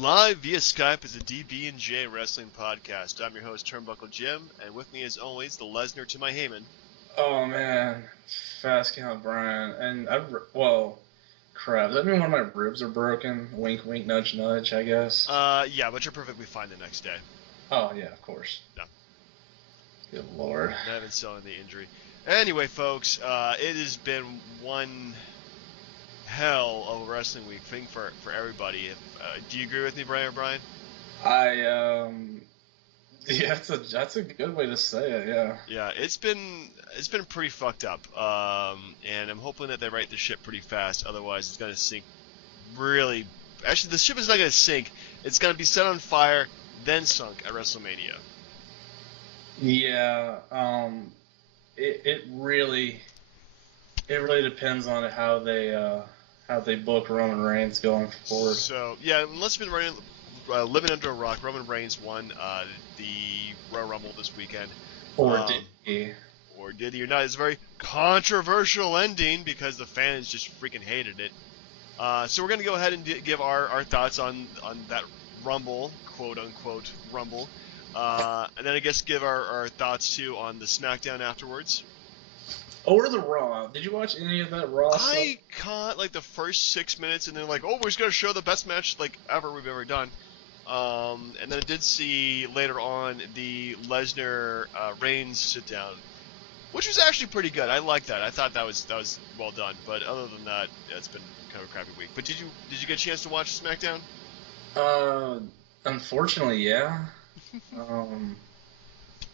Live via Skype is a DB&J wrestling podcast. I'm your host, Turnbuckle Jim, and with me as always, the Lesnar to my Heyman. Oh man, fast count Brian, and crap. Does that mean one of my ribs are broken? Wink, wink, nudge, nudge. I guess. Yeah, but you're perfectly fine the next day. Oh yeah, of course. No. Good lord. I haven't selling the injury. Anyway, folks, it has been one hell of a wrestling week thing for everybody. Do you agree with me, Brian? Yeah, that's a good way to say it. Yeah. Yeah, it's been pretty fucked up. And I'm hoping that they right the ship pretty fast. Otherwise, it's gonna sink. Really, actually, the ship is not gonna sink. It's gonna be set on fire, then sunk at WrestleMania. Yeah. It really depends on how they book Roman Reigns going forward. So yeah, unless you've been living under a rock, Roman Reigns won the Royal Rumble this weekend. Or did he? Or did he or not? It's a very controversial ending because the fans just freaking hated it. So we're going to go ahead and give our thoughts on that Rumble, quote-unquote Rumble. And then I guess give our thoughts, too, on the SmackDown afterwards. Or the Raw. Did you watch any of that Raw stuff? I caught, like, the first 6 minutes, and then, like, we're just going to show the best match, like, ever we've ever done. And then I did see later on the Lesnar Reigns sit down, which was actually pretty good. I liked that. I thought that was well done. But other than that, it's been kind of a crappy week. But did you get a chance to watch SmackDown? Unfortunately, yeah.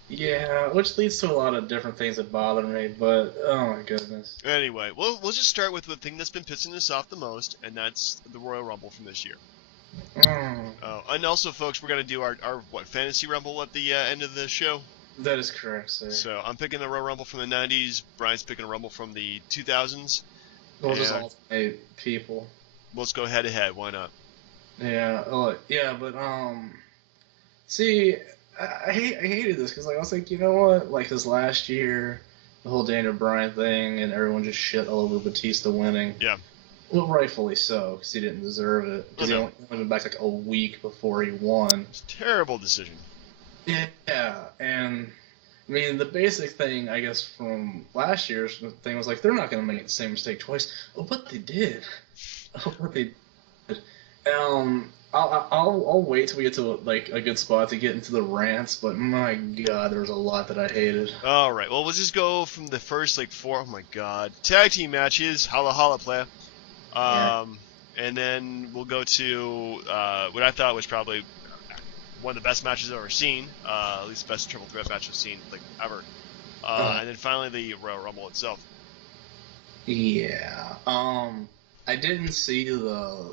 Yeah, which leads to a lot of different things that bother me. But oh my goodness. Anyway, we'll just start with the thing that's been pissing us off the most, and that's the Royal Rumble from this year. And also, folks, we're going to do our Fantasy Rumble at the end of the show? That is correct, sir. So, I'm picking the Royal Rumble from the 90s, Brian's picking a Rumble from the 2000s. We'll just alternate people. Let's go head-to-head, why not? Yeah, but, see, I hated this, because, like, I was like, you know what, like, this last year, the whole Daniel Bryan thing, and everyone just shit all over Batista winning. Yeah. Well, rightfully so, because he didn't deserve it. Because he only went back like a week before he won. It's a terrible decision. Yeah, and I mean, the basic thing, I guess, from last year's thing was like, they're not going to make the same mistake twice. Oh, but they did. I'll wait till we get to like a good spot to get into the rants, but my god, there was a lot that I hated. All right, well, we'll just go from the first like 4. Oh my god, tag team matches. Holla holla, player. And then we'll go to what I thought was probably one of the best matches I've ever seen, at least the best triple threat match I've seen like ever. And then finally the Royal Rumble itself. Yeah. I didn't see the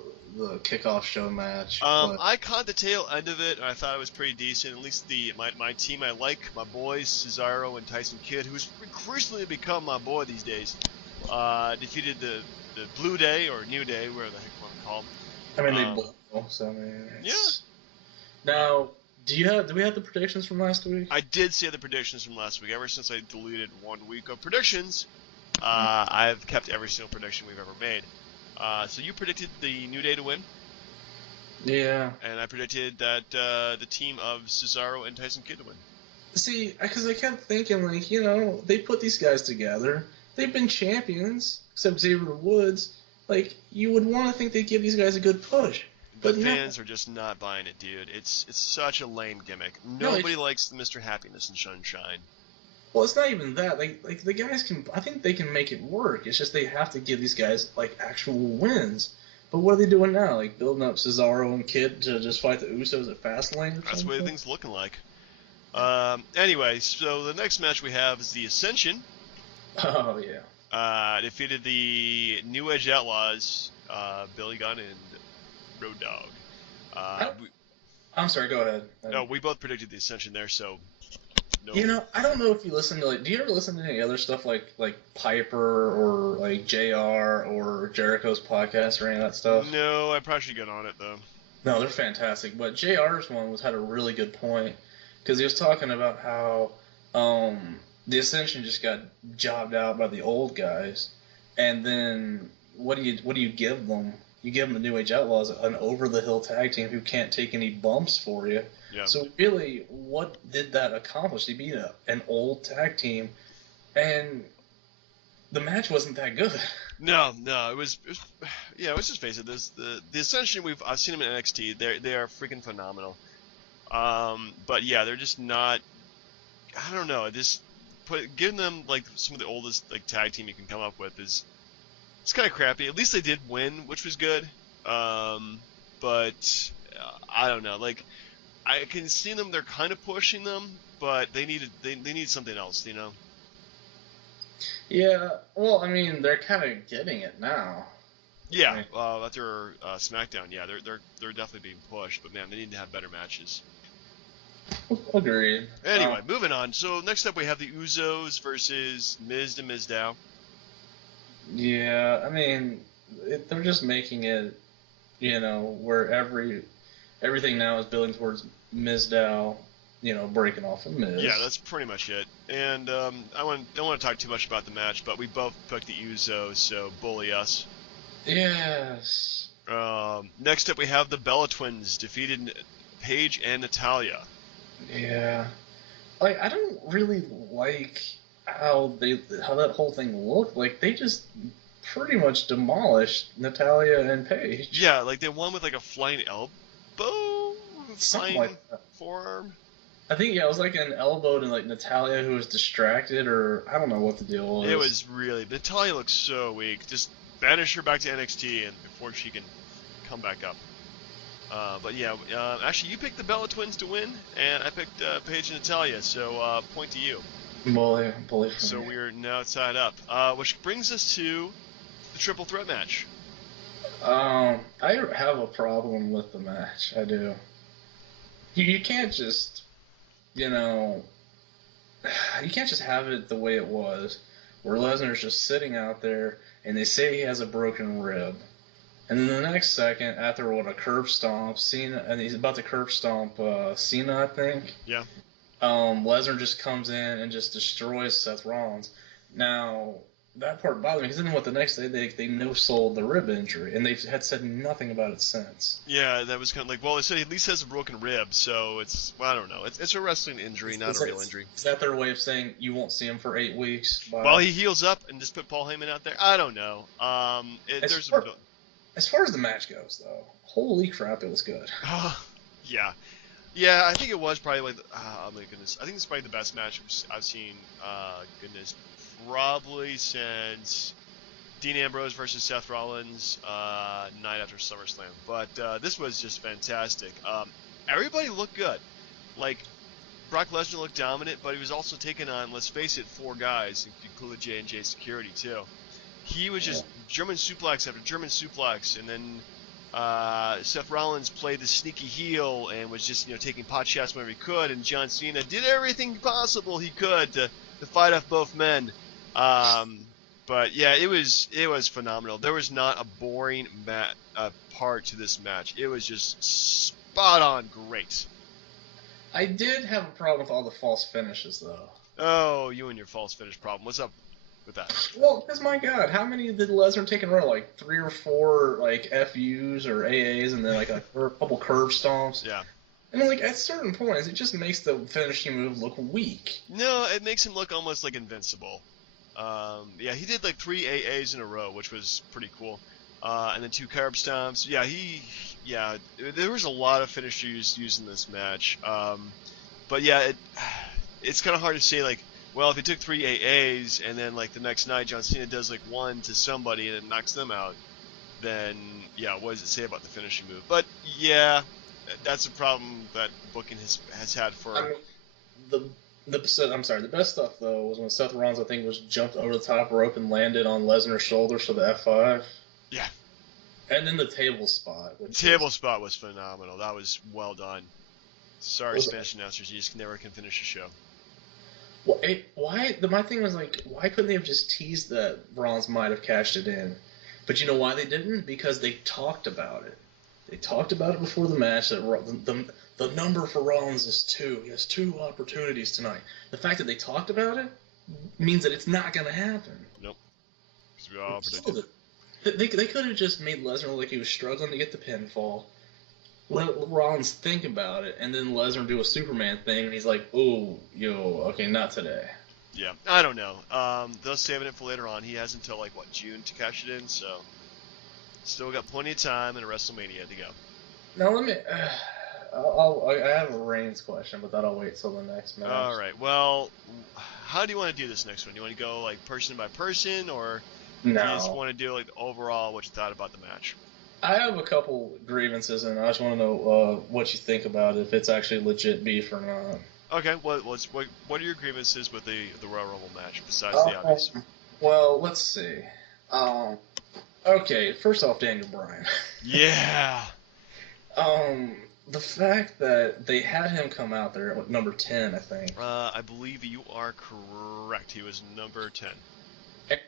kickoff show match. I caught the tail end of it, and I thought it was pretty decent. At least my team I like, my boys Cesaro and Tyson Kidd, who's increasingly become my boy these days, defeated the Blue Day or New Day, whatever the heck you want to call them. I mean, they both. So I mean, yeah. Now, do we have the predictions from last week? I did see the predictions from last week. Ever since I deleted 1 week of predictions, I've kept every single prediction we've ever made. So you predicted the New Day to win. Yeah. And I predicted that the team of Cesaro and Tyson Kidd to win. See, because I kept thinking, like, you know, they put these guys together. They've been champions, except Xavier Woods. Like, you would want to think they'd give these guys a good push. But fans are just not buying it, dude. It's such a lame gimmick. Nobody likes the Mr. Happiness and Sunshine. Well, it's not even that. Like the guys can. I think they can make it work. It's just they have to give these guys like actual wins. But what are they doing now? Like building up Cesaro and Kidd to just fight the Usos at Fastlane? That's the way things looking like. Anyway, so the next match we have is the Ascension. Oh yeah. Defeated the New Age Outlaws, Billy Gunn and Road Dogg. I'm sorry. Go ahead. No, we both predicted the Ascension there, so. No. You know, I don't know if you listen to do you ever listen to any other stuff like Piper or like JR or Jericho's podcast or any of that stuff? No, I probably should get on it though. No, they're fantastic. But JR's one had a really good point because he was talking about how the Ascension just got jobbed out by the old guys, and then what do you give them? you give them the New Age Outlaws, an over-the-hill tag team who can't take any bumps for you. Yeah. So really, what did that accomplish? They beat an old tag team, and the match wasn't that good. No, it was yeah. Let's just face it. The Ascension I've seen them in NXT. They are freaking phenomenal. But yeah, they're just not. I don't know. Giving them like some of the oldest like tag team you can come up with it's kind of crappy. At least they did win, which was good. But I don't know. Like I can see them. They're kind of pushing them, but they need something else. You know. Yeah, well, I mean, they're kind of getting it now. Yeah, Right. after SmackDown, yeah, they're definitely being pushed. But man, they need to have better matches. Agreed. Anyway, moving on. So next up we have the Usos versus Miz and Mizdow. Yeah, I mean, they're just making it, where everything now is building towards Mizdow, breaking off of Miz. Yeah, that's pretty much it. And don't want to talk too much about the match, but we both picked the Usos, so bully us. Yes. Next up we have the Bella Twins defeated Paige and Natalya. Yeah. Like, I don't really like how that whole thing looked. Like, they just pretty much demolished Natalya and Paige. Yeah, like they won with like a flying elbow, Something flying like that. forearm. I think, yeah, it was like an elbow to like Natalya, who was distracted, or I don't know what the deal was. It was really Natalya looks so weak. Just banish her back to NXT and before she can come back up. But yeah, actually you picked the Bella Twins to win, and I picked Paige and Natalya. So point to you. Bully. So we are now tied up, which brings us to the triple threat match. I have a problem with the match. I do. You can't just, you can't just have it the way it was, where Lesnar's just sitting out there and they say he has a broken rib. And then the next second, after a curb stomp, Cena, and he's about to curb stomp Cena, I think. Yeah. Lesnar just comes in and just destroys Seth Rollins. Now, that part bothered me, because then the next day they no-sold the rib injury, and they had said nothing about it since. Yeah, that was kind of like, well, they said he at least has a broken rib, so I don't know. It's a wrestling injury, not a real injury. Is that their way of saying you won't see him for 8 weeks? Well, he heals up and just put Paul Heyman out there. I don't know. As far as the match goes, though, holy crap, it was good. Yeah, I think it was probably like, oh my goodness, I think it's probably the best match I've seen, probably since Dean Ambrose versus Seth Rollins, night after SummerSlam. But this was just fantastic. Everybody looked good. Like, Brock Lesnar looked dominant, but he was also taking on, let's face it, 4 guys, including J&J security too. He was just German suplex after German suplex, and then Seth Rollins played the sneaky heel and was just taking pot shots whenever he could, and John Cena did everything possible he could to fight off both men. But yeah, it was phenomenal. There was not a boring part to this match. It was just spot on great. I did have a problem with all the false finishes, though. Oh, you and your false finish problem. What's up with that? Well, because my God, how many did Lesnar take in a row? Like 3 or 4 like FUs or AAs, and then like a couple curb stomps. Yeah. And like at certain points, it just makes the finishing move look weak. No, it makes him look almost like invincible. Yeah, he did like 3 AAs in a row, which was pretty cool. And then 2 curb stomps. Yeah, there was a lot of finishers used in this match. But yeah, it's kind of hard to say like, well, if he took 3 AAs and then like the next night John Cena does like 1 to somebody and it knocks them out, then yeah, what does it say about the finishing move? But yeah, that's a problem that booking has had for. I mean, the best stuff though was when Seth Rollins, I think, was jumped over the top rope and landed on Lesnar's shoulders for the F5. Yeah. And then the table spot. Spot was phenomenal. That was well done. Sorry, Spanish announcers, you just never can finish a show. Well, my thing was like, why couldn't they have just teased that Rollins might have cashed it in? But you know why they didn't? Because they talked about it. They talked about it before the match, that the number for Rollins is 2. He has 2 opportunities tonight. The fact that they talked about it means that it's not going to happen. Nope. Because we all predicted it. They could have just made Lesnar look like he was struggling to get the pinfall. Let Rollins think about it, and then Lesnar do a Superman thing, and he's like, "Oh, yo, okay, not today." Yeah, I don't know. They're saving it for later on. He has until like what, June to cash it in, so still got plenty of time in WrestleMania to go. Now let me. I have a Reigns question, but that'll wait till the next match. All right. Well, how do you want to do this next one? Do you want to go like person by person, or do you just No, want to do like overall what you thought about the match? I have a couple grievances, and I just want to know what you think about it, if it's actually legit beef or not. Okay. What are your grievances with the Royal Rumble match besides the Um, obvious? well, let's see. Um, okay, first off, Daniel Bryan. Yeah. The fact that they had him come out there at number 10, I think. I believe you are correct. He was number 10.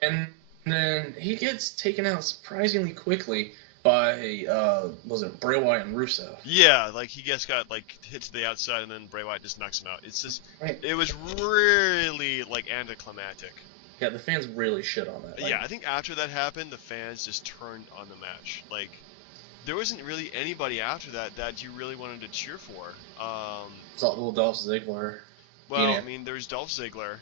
And then he gets taken out surprisingly quickly by, was it Bray Wyatt and Rusev? Yeah, like he just got like hit to the outside and then Bray Wyatt just knocks him out. It's just, Right. it was really like anticlimactic. Yeah, the fans really shit on that. Like, Yeah, I think after that happened, the fans just turned on the match. Like, there wasn't really anybody after that you really wanted to cheer for. it's all little Dolph Ziggler. Well, Yeah. I mean, there's Dolph Ziggler,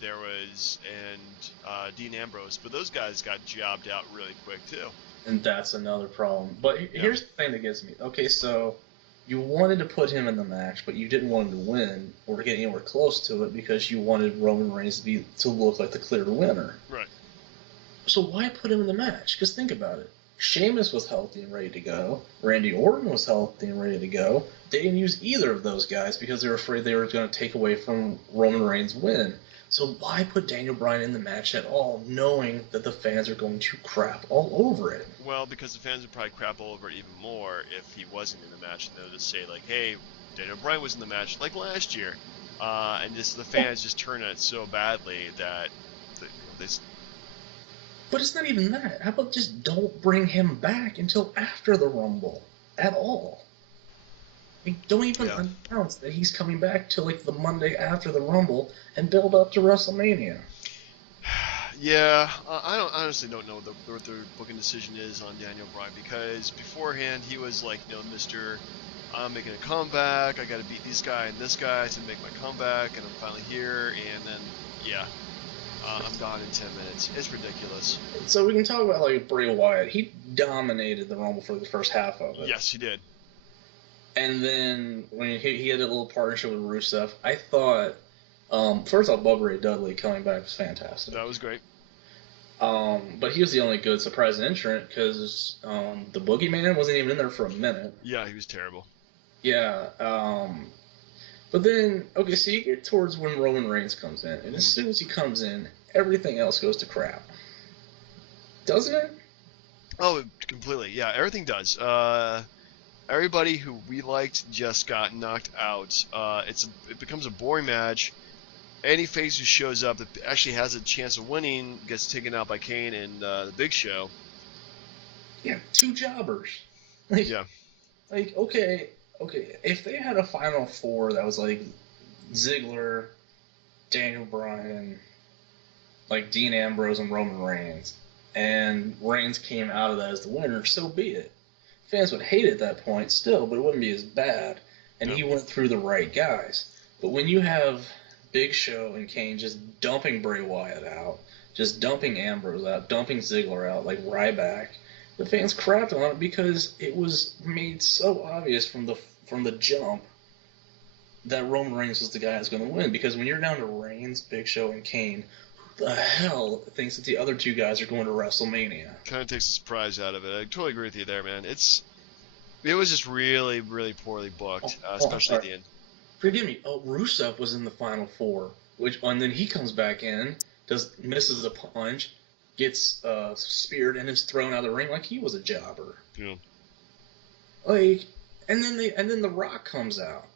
there was, and Dean Ambrose, but those guys got jobbed out really quick too. And that's another problem. But here's the thing that gets me. Okay, so you wanted to put him in the match, but you didn't want him to win or get anywhere close to it because you wanted Roman Reigns to look like the clear winner. Right. So why put him in the match? Because think about it. Sheamus was healthy and ready to go. Randy Orton was healthy and ready to go. They didn't use either of those guys because they were afraid they were going to take away from Roman Reigns' win. So why put Daniel Bryan in the match at all, knowing that the fans are going to crap all over it? Well, because the fans would probably crap all over it even more if he wasn't in the match, and they would just say like, "Hey, Daniel Bryan was in the match like last year," and just the fans just turn on it so badly that they But it's not even that. How about just don't bring him back until after the Rumble at all? Like, don't even Yeah. announce that he's coming back till like the Monday after the Rumble and build up to WrestleMania. Yeah, I honestly don't know what the booking decision is on Daniel Bryan, because beforehand he was like, Mr. I'm making a comeback, I gotta beat these guy and this guy to make my comeback, and I'm finally here, and then, yeah, I'm gone in 10 minutes. It's ridiculous. So we can talk about like Bray Wyatt. He dominated the Rumble for the first half of it. Yes, he did. And then when he had a little partnership with Rusev, I thought, first off, Bubba Ray Dudley coming back was fantastic. That was great. But he was the only good surprise entrant because the Boogeyman wasn't even in there for a minute. Yeah, he was terrible. Yeah. But then, okay, so you get towards when Roman Reigns comes in, and as soon as he comes in, everything else goes to crap. Doesn't it? Oh, completely. Yeah, everything does. Everybody who we liked just got knocked out. It becomes a boring match. Any face who shows up that actually has a chance of winning gets taken out by Kane and the Big Show. Yeah, two jobbers. Like, Yeah. Like, okay, if they had a Final Four that was like Ziggler, Daniel Bryan, like Dean Ambrose and Roman Reigns, and Reigns came out of that as the winner, so be it. Fans would hate it at that point still, but it wouldn't be as bad, and he went through the right guys. But when you have Big Show and Kane just dumping Bray Wyatt out, just dumping Ambrose out, dumping Ziggler out like Ryback, the fans crapped on it because it was made so obvious from the jump that Roman Reigns was the guy that's going to win. Because when you're down to Reigns, Big Show, and Kane, who the hell thinks that the other two guys are going to WrestleMania? Kind of takes the surprise out of it. I totally agree with you there, man. It was just really, really poorly booked, especially at the end. Forgive me. Oh, Rusev was in the Final Four, and then he comes back in, misses a punch, gets speared, and is thrown out of the ring like he was a jobber. Yeah. Like, and then The Rock comes out,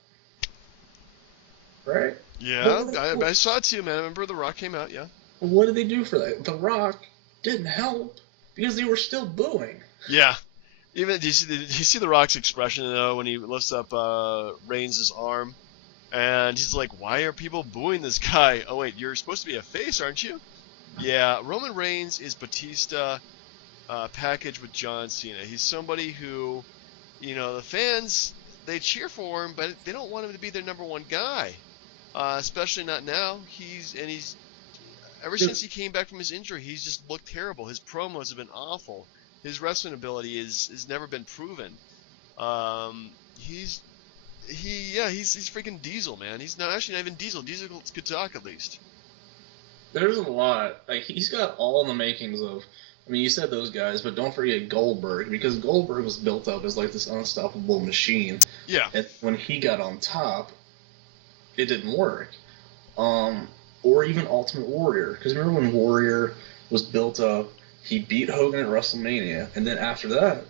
right? Yeah, I saw it too, man. I remember The Rock came out. Yeah. What did they do for that? The Rock didn't help because they were still booing. Yeah. Even do you see the Rock's expression though when he lifts up Reigns' arm, and he's like, "Why are people booing this guy? Oh wait, you're supposed to be a face, aren't you?" Yeah, Roman Reigns is Batista package with John Cena. He's somebody who, the fans, they cheer for him, but they don't want him to be their number one guy. Especially not now. He's ever since he came back from his injury, he's just looked terrible. His promos have been awful. His wrestling ability has never been proven. He's freaking Diesel, man. He's not even Diesel. Diesel could talk at least. There's a lot. Like, he's got all the makings of. I mean, you said those guys, but don't forget Goldberg, because Goldberg was built up as like this unstoppable machine. Yeah. And when he got on top, it didn't work. Or even Ultimate Warrior, because remember when Warrior was built up, he beat Hogan at WrestleMania, and then after that,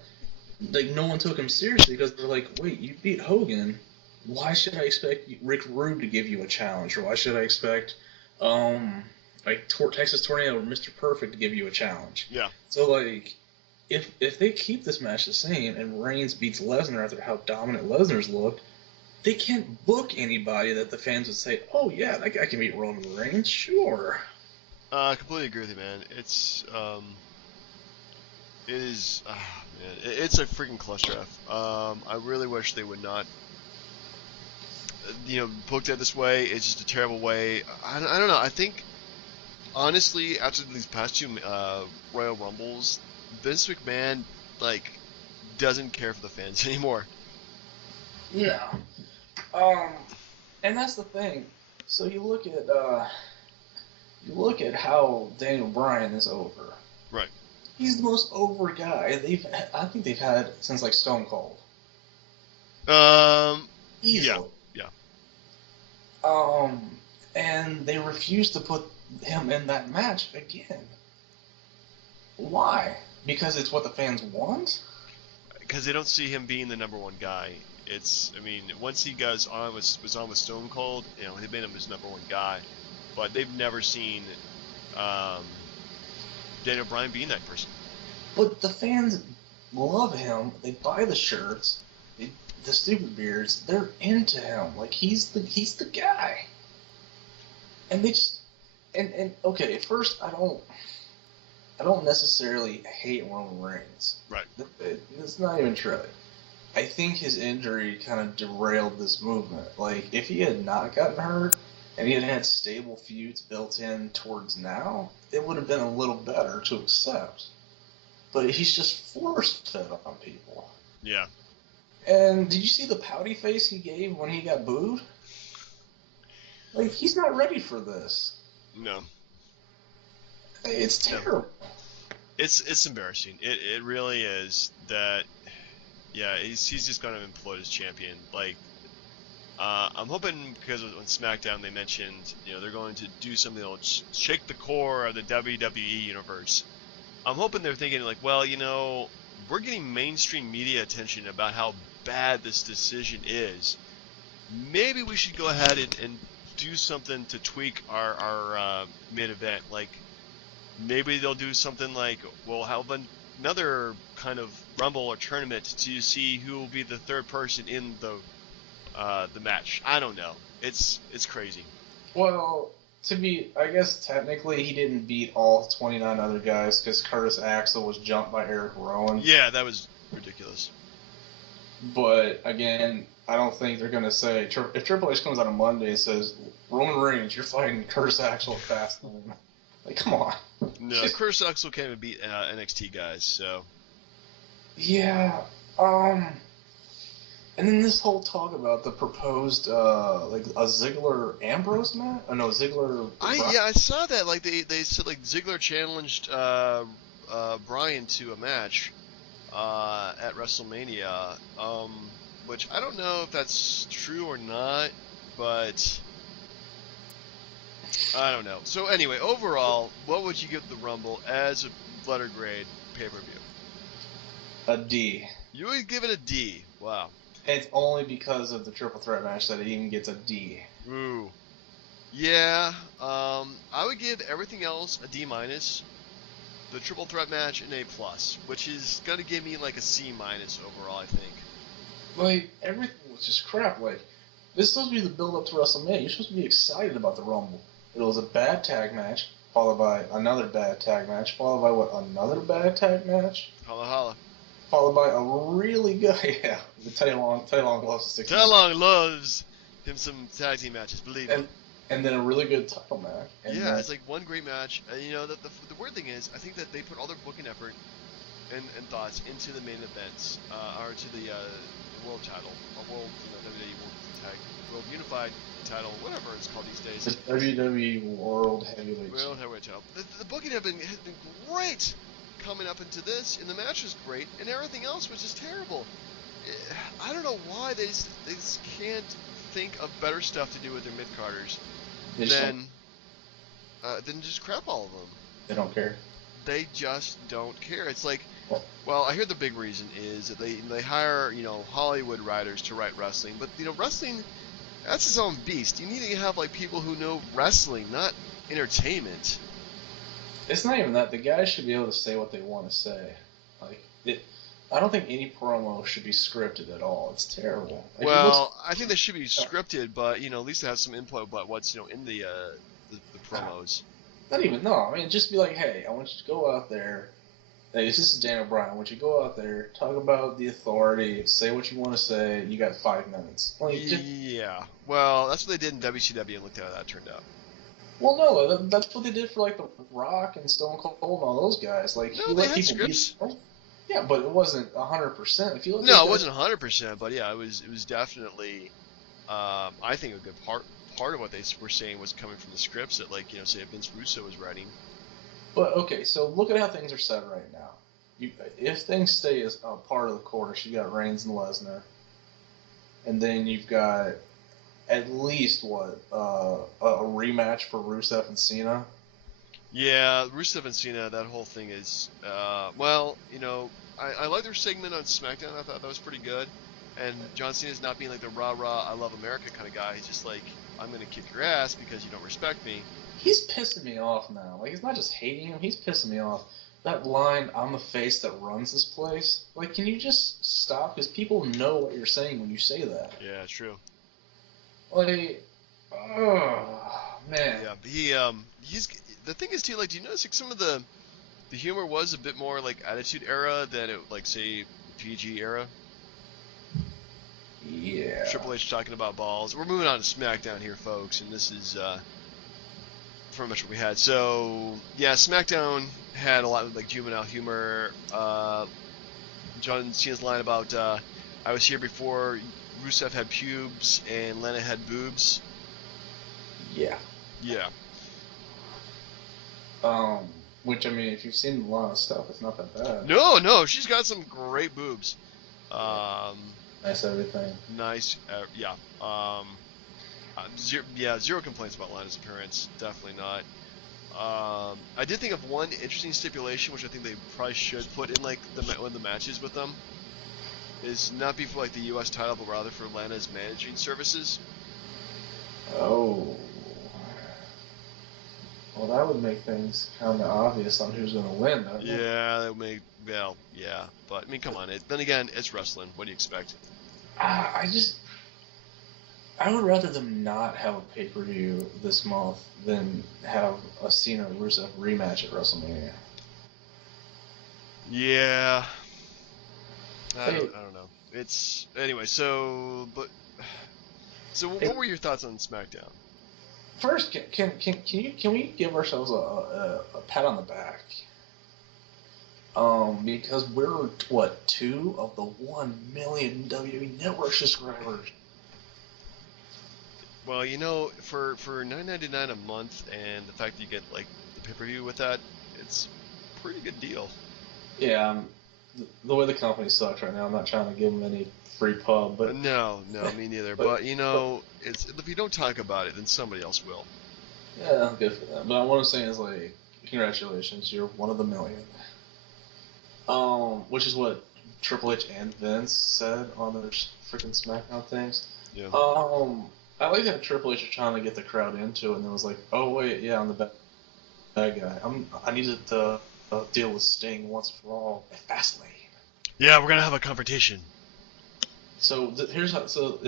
like, no one took him seriously because they're like, wait, you beat Hogan, why should I expect Rick Rude to give you a challenge, or why should I expect Texas Tornado or Mr. Perfect to give you a challenge? Yeah. So, like, if they keep this match the same and Reigns beats Lesnar after how dominant Lesnar's looked, they can't book anybody that the fans would say, oh yeah, that guy can beat Roman Reigns, sure. I completely agree with you, man. It's it's a freaking clusterfuck. I really wish they would not, booked it this way. It's just a terrible way. I don't know. I think, honestly, after these past two Royal Rumbles, Vince McMahon, like, doesn't care for the fans anymore. Yeah. And that's the thing. So you look at how Daniel Bryan is over. Right. He's the most over guy I think they've had since like Stone Cold. Easily. Yeah. And they refuse to put him in that match again. Why? Because it's what the fans want? Because they don't see him being the number one guy. Once he was on with Stone Cold, they made him his number one guy, but they've never seen Daniel Bryan being that person. But the fans love him. They buy the shirts, the stupid beards. They're into him. Like, he's the guy. And they just and okay. At first, I don't necessarily hate Roman Reigns. Right. It's not even true. I think his injury kind of derailed this movement. Like, if he had not gotten hurt and he had stable feuds built in towards now, it would have been a little better to accept. But he's just force-fed on people. Yeah. And did you see the pouty face he gave when he got booed? Like, he's not ready for this. No. It's terrible. It's embarrassing. It really is. That. Yeah, he's just going to implode as champion. Like, I'm hoping, because on SmackDown they mentioned, they're going to do something that will shake the core of the WWE universe. I'm hoping they're thinking, like, well, we're getting mainstream media attention about how bad this decision is. Maybe we should go ahead and do something to tweak our main event. Like, maybe they'll do something like, we'll have another kind of rumble or tournament to see who will be the third person in the match. I don't know. It's crazy. Well, I guess technically he didn't beat all 29 other guys because Curtis Axel was jumped by Eric Rowan. Yeah, that was ridiculous. But again, I don't think they're going to say, if Triple H comes out on Monday and says, Roman Reigns, you're fighting Curtis Axel at Fastlane. Like, come on. No, Curtis Axel can't even beat NXT guys, so. Yeah, and then this whole talk about the proposed, like, a Ziggler-Ambrose match? Oh, no, Ziggler... I saw that. Like, they said, like, Ziggler challenged Bryan to a match at WrestleMania, which I don't know if that's true or not, but I don't know. So, anyway, overall, what would you give the Rumble as a letter grade pay-per-view? A D. You would give it a D. Wow. And it's only because of the triple threat match that it even gets a D. Ooh. Yeah. I would give everything else a D minus. The triple threat match an A plus, which is gonna give me like a C minus overall, I think. Like, everything was just crap. Like, this is supposed to be the build up to WrestleMania. You're supposed to be excited about the Rumble. It was a bad tag match. followed by another bad tag match, followed by another bad tag match, Holla holla. followed by a really good the Teddy Long lost 6 Teddy Long loves him some tag team matches, believe me. And then a really good title match. And yeah, then, it's like one great match. And you know, the weird thing is, I think that they put all their booking effort and thoughts into the main events, or to the world title, or world, WWE World Unified title, whatever it's called these days. The WWE World Heavyweight. World Heavyweight title. The booking has been great coming up into this, and the match was great, and everything else was just terrible. I don't know why they just can't think of better stuff to do with their mid-carders than just crap all of them. They don't care. They just don't care. It's like, well, I hear the big reason is that they hire, you know, Hollywood writers to write wrestling, but you know, wrestling, that's its own beast. You need to have like people who know wrestling, not entertainment. It's not even that. The guys should be able to say what they want to say. I don't think any promo should be scripted at all. It's terrible. Well, I think they should be scripted, but you know, at least they have some input about what's, you know, in the promos. Not even, no. I mean, just be like, hey, I want you to go out there. Hey, this is Dan O'Brien. I want you to go out there, talk about the Authority, say what you want to say. You got 5 minutes. Yeah. Well, that's what they did in WCW, and look how that turned out. Well, no, that's what they did for like The Rock and Stone Cold and all those guys. Like, no, they had scripts. Yeah, but it wasn't 100%. If you look no, it wasn't 100%, but yeah, it was definitely, I think a good part of what they were saying was coming from the scripts that, like, you know, say Vince Russo was writing. But okay, so look at how things are set right now. If things stay as a part of the course, you got Reigns and Lesnar, and then you've got at least a rematch for Rusev and Cena. Yeah, Rusev and Cena, that whole thing is, well, you know, I like their segment on SmackDown. I thought that was pretty good. And John Cena's not being like the rah-rah, I love America kind of guy. He's just like, I'm going to kick your ass because you don't respect me. He's pissing me off now. Like, it's not just hating him, he's pissing me off. That line, I'm the face that runs this place. Like, can you just stop? Because people know what you're saying when you say that. Yeah, true. Like, oh, man. Yeah, he's... The thing is, too, like, do you notice like some of the humor was a bit more like Attitude Era than it, like, say, PG era? Yeah. Triple H talking about balls. We're moving on to SmackDown here, folks, and this is pretty much what we had. So, yeah, SmackDown had a lot of, like, juvenile humor. John Cena's line about, I was here before Rusev had pubes and Lana had boobs. Yeah. Yeah. Which, I mean, if you've seen a lot of stuff, it's not that bad. No, she's got some great boobs. Nice everything. Nice, yeah. Zero complaints about Lana's appearance. Definitely not. I did think of one interesting stipulation, which I think they probably should put in like one of the matches with them, is not be for like the U.S. title, but rather for Lana's managing services. Oh. Well, that would make things kind of obvious on who's going to win, doesn't it? Yeah, that would make, well, yeah. But, I mean, come on. Then again, it's wrestling. What do you expect? I would rather them not have a pay-per-view this month than have a Cena and Rusev rematch at WrestleMania. Yeah. I don't know. It's, anyway, so what were your thoughts on SmackDown? First, can we give ourselves a pat on the back? Because we're 2 of the 1 million WWE Network subscribers. Well, you know, for $9.99 a month, and the fact that you get like the pay-per-view with that, it's a pretty good deal. Yeah, the way the company sucks right now, I'm not trying to give them any free pub, but no, me neither. But you know, it's if you don't talk about it, then somebody else will. Yeah, good for them. But what I'm saying is, like, congratulations, you're 1 of the million. Which is what Triple H and Vince said on their freaking SmackDown things. Yeah. I like that Triple H was trying to get the crowd into it, and then was like, oh wait, yeah, I'm the bad guy. I needed to deal with Sting once for all at Fastlane. Yeah, we're gonna have a confrontation. So here's how. So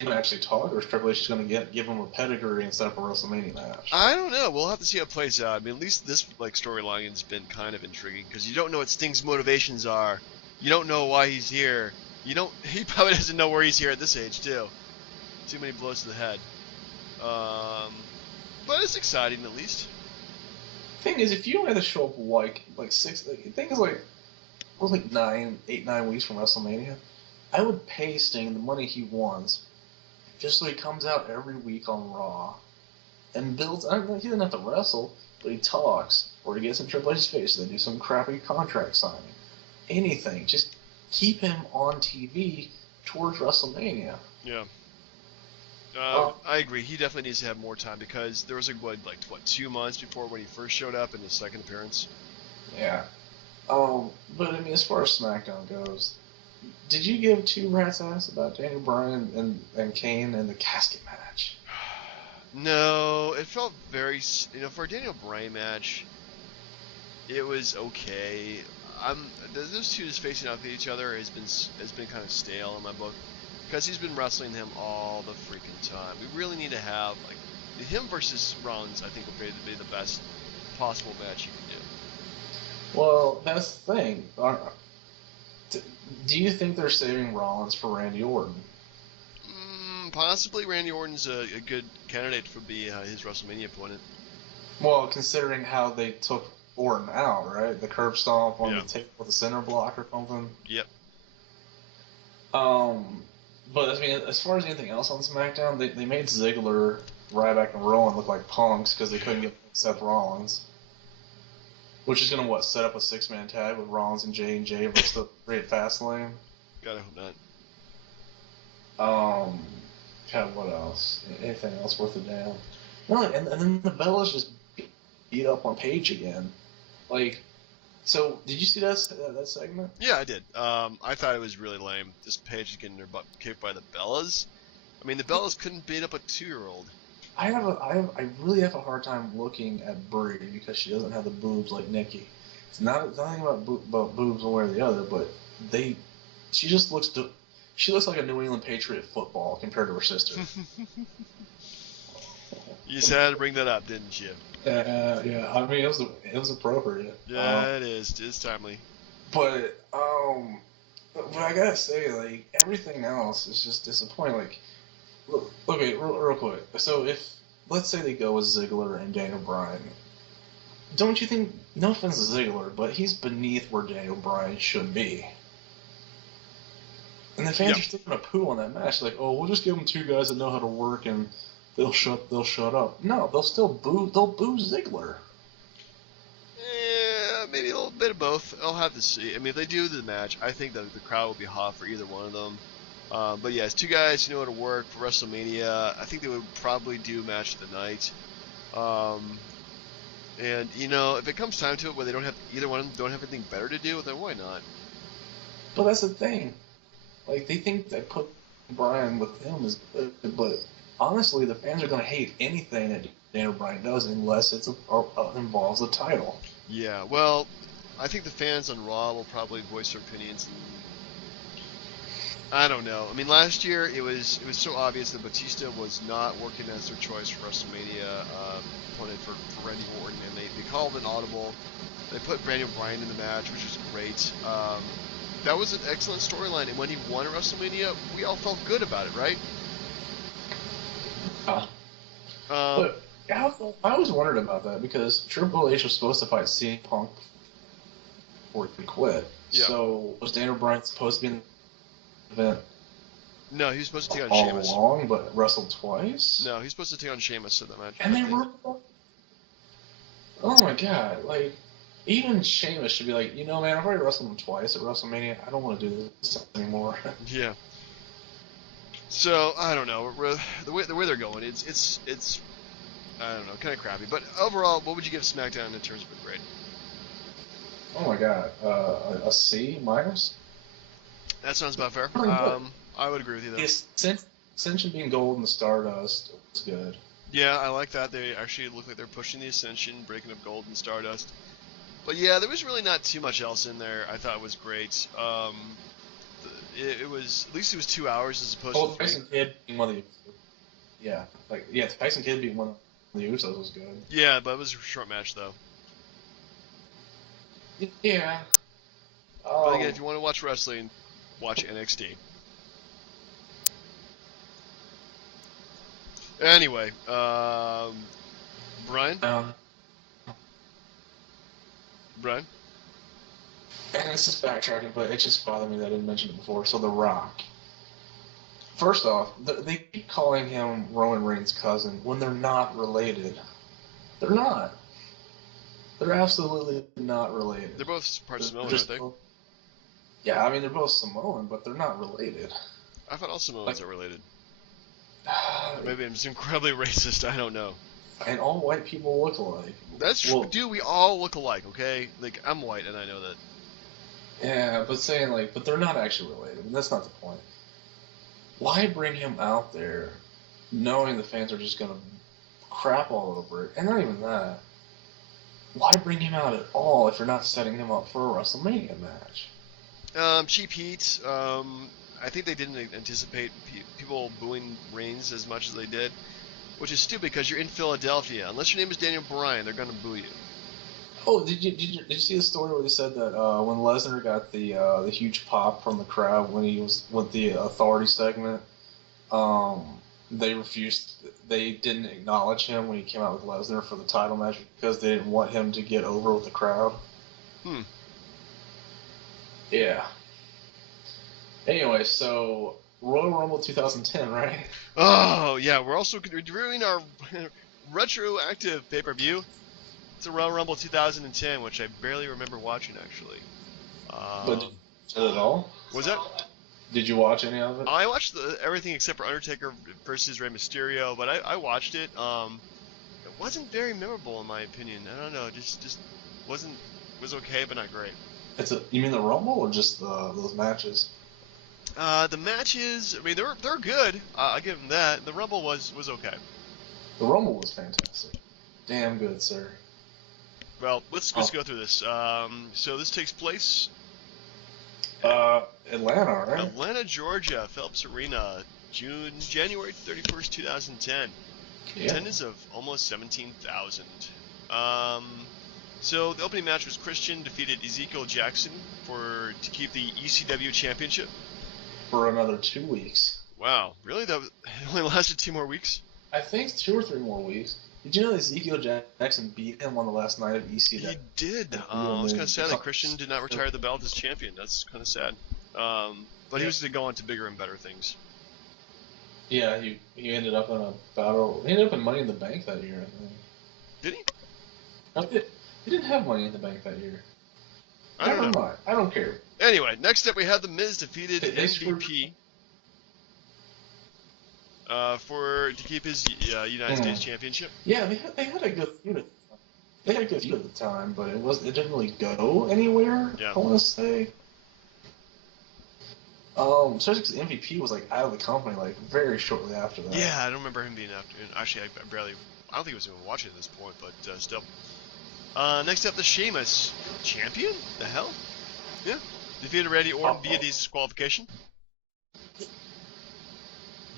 going to actually talk, or is Triple H just going to give him a pedigree and set up a WrestleMania match? I don't know. We'll have to see how it plays out. I mean, at least this like storyline has been kind of intriguing because you don't know what Sting's motivations are. You don't know why he's here. You don't. He probably doesn't know where he's here at this age too. Too many blows to the head. But it's exciting at least. Thing is, if you only had to show up like six, the thing is we're like 9 weeks from WrestleMania. I would pay Sting the money he wants, just so he comes out every week on Raw, and builds. I don't know, he doesn't have to wrestle, but he talks, or he gets in Triple H's face. They do some crappy contract signing, anything. Just keep him on TV towards WrestleMania. Yeah. I agree. He definitely needs to have more time because there was like 2 months before when he first showed up in his second appearance. Yeah. But I mean, as far as SmackDown goes, did you give two rats ass about Daniel Bryan and Kane and the casket match? No, it felt very, for a Daniel Bryan match, it was okay. Those two just facing off each other has been kind of stale in my book because he's been wrestling him all the freaking time. We really need to have like him versus Rollins. I think would be the best possible match you can do. Well, that's the thing. Do you think they're saving Rollins for Randy Orton? Possibly Randy Orton's a good candidate for be his WrestleMania opponent. Well, considering how they took Orton out, right? The curb stomp on the table with the center block or something. Yep. But I mean, as far as anything else on SmackDown, they made Ziggler, Ryback, and Rowan look like punks because they couldn't get Seth Rollins. Which is gonna set up a 6-man tag with Rollins and J&J versus the three at Fastlane. Gotta hope not. God, what else? Anything else worth a damn? No, and then the Bellas just beat up on Paige again. Like, so did you see that segment? Yeah, I did. I thought it was really lame. Just Paige getting her butt kicked by the Bellas. I mean, the Bellas couldn't beat up a 2-year-old. I really have a hard time looking at Brie because she doesn't have the boobs like Nikki. It's nothing about boobs one way or the other, but she just looks like a New England Patriot football compared to her sister. You just had to bring that up, didn't you? Yeah. I mean, it was appropriate. Yeah, it is. It's timely. But I gotta say, like, everything else is just disappointing. Like, look, okay, real quick. So let's say they go with Ziggler and Daniel Bryan, don't you think? No offense to Ziggler, but he's beneath where Daniel Bryan should be. And the fans are still gonna poo on that match, like, oh, we'll just give them two guys that know how to work and they'll shut up. No, they'll still boo. They'll boo Ziggler. Yeah, maybe a little bit of both. I'll have to see. I mean, if they do the match, I think that the crowd will be hot for either one of them. But yeah, it's two guys who know how to work for WrestleMania. I think they would probably do match of the night. And if it comes time to it where they don't have either one of them don't have anything better to do, then why not? But that's the thing. Like, they think that put Bryan with him is good, but honestly, the fans are going to hate anything that Daniel Bryan does unless it involves the title. Yeah, well, I think the fans on Raw will probably voice their opinions. I don't know. I mean, last year it was so obvious that Batista was not working as their choice for WrestleMania opponent for Randy Orton, and they called an audible. They put Daniel Bryan in the match, which was great. That was an excellent storyline, and when he won at WrestleMania, we all felt good about it, right? But I always wondered about that because Triple H was supposed to fight CM Punk before he quit. Yeah. So was Daniel Bryan supposed to be in the event? No, he was supposed to take on all Sheamus. Along, but wrestled twice? No, he's supposed to take on Sheamus in that match. And they were... Oh my god, like, even Sheamus should be like, man, I've already wrestled him twice at WrestleMania. I don't want to do this anymore. Yeah. So I don't know. The way they're going, it's I don't know, kind of crappy. But overall, what would you give SmackDown in terms of a grade? Oh my god, a C minus. That sounds about fair. I would agree with you though. Ascension being gold and the Stardust was good. Yeah, I like that. They actually look like they're pushing the Ascension, breaking up Gold and Stardust. But yeah, there was really not too much else in there. I thought it was great. it was at least it was 2 hours as opposed Oh, to 3. Tyson Kidd being one of the Tyson Kidd being one of the Usos was good. Yeah, but it was a short match though. Yeah. But again, if you want to watch wrestling, watch NXT. Anyway, Brian? Brian? And this is backtracking, but it just bothered me that I didn't mention it before. So The Rock. First off, they keep calling him Roman Reigns' cousin when they're not related. They're not. They're absolutely not related. They're both part Samoan, aren't they? Yeah, I mean, they're both Samoan, but they're not related. I thought all Samoans are related. Or maybe I'm just incredibly racist, I don't know. And all white people look alike. That's true. Dude, we all look alike, okay? Like, I'm white and I know that. Yeah, but they're not actually related, and that's not the point. Why bring him out there knowing the fans are just going to crap all over it? And not even that. Why bring him out at all if you're not setting him up for a WrestleMania match? Cheap heat. I think they didn't anticipate people booing Reigns as much as they did, which is stupid because you're in Philadelphia. Unless your name is Daniel Bryan, they're going to boo you. Oh, did you see the story where they said that when Lesnar got the huge pop from the crowd when he was with the authority segment, they didn't acknowledge him when he came out with Lesnar for the title match because they didn't want him to get over with the crowd. Yeah. Anyway, so Royal Rumble 2010, right? Oh yeah, we're also reviewing our retroactive pay-per-view. It's a Royal Rumble 2010, which I barely remember watching, actually. But did you watch it at all? Was that? Did you watch any of it? I watched everything except for Undertaker versus Rey Mysterio, but I watched it. It wasn't very memorable in my opinion. I don't know, just was okay, but not great. You mean the Rumble or just those matches? The matches, I mean, they're good. I give them that. The Rumble was okay. The Rumble was fantastic. Damn good, sir. Well, let's go through this. So this takes place. Atlanta, right? Atlanta, Georgia, Phillips Arena, January 31st, 2010. Yeah. Attendance of almost 17,000. So the opening match was Christian defeated Ezekiel Jackson to keep the ECW championship. For another 2 weeks. Wow, really? It only lasted 2 more weeks? I think 2 or 3 more weeks. Did you know that Ezekiel Jackson beat him on the last night of ECW? He did. I was kind of sad that Christian did not retire the belt as champion. That's kind of sad. But he was to go on to bigger and better things. Yeah, he ended up in a battle. He ended up in Money in the Bank that year, I think. Did he? No, he didn't have Money in the Bank that year. I don't know. I don't care. Anyway, next up we have The Miz defeated MVP to keep his United States Championship. Yeah, they had a good feud. They had a good feud at the time, but it didn't really go anywhere. Yeah. I want to say. Especially because MVP was like out of the company like very shortly after that. Yeah, I don't remember him being after. Actually, I don't think I was even watching at this point, but still. Next up, the Sheamus champion. The hell? Yeah. Defeated Randy Orton via disqualification.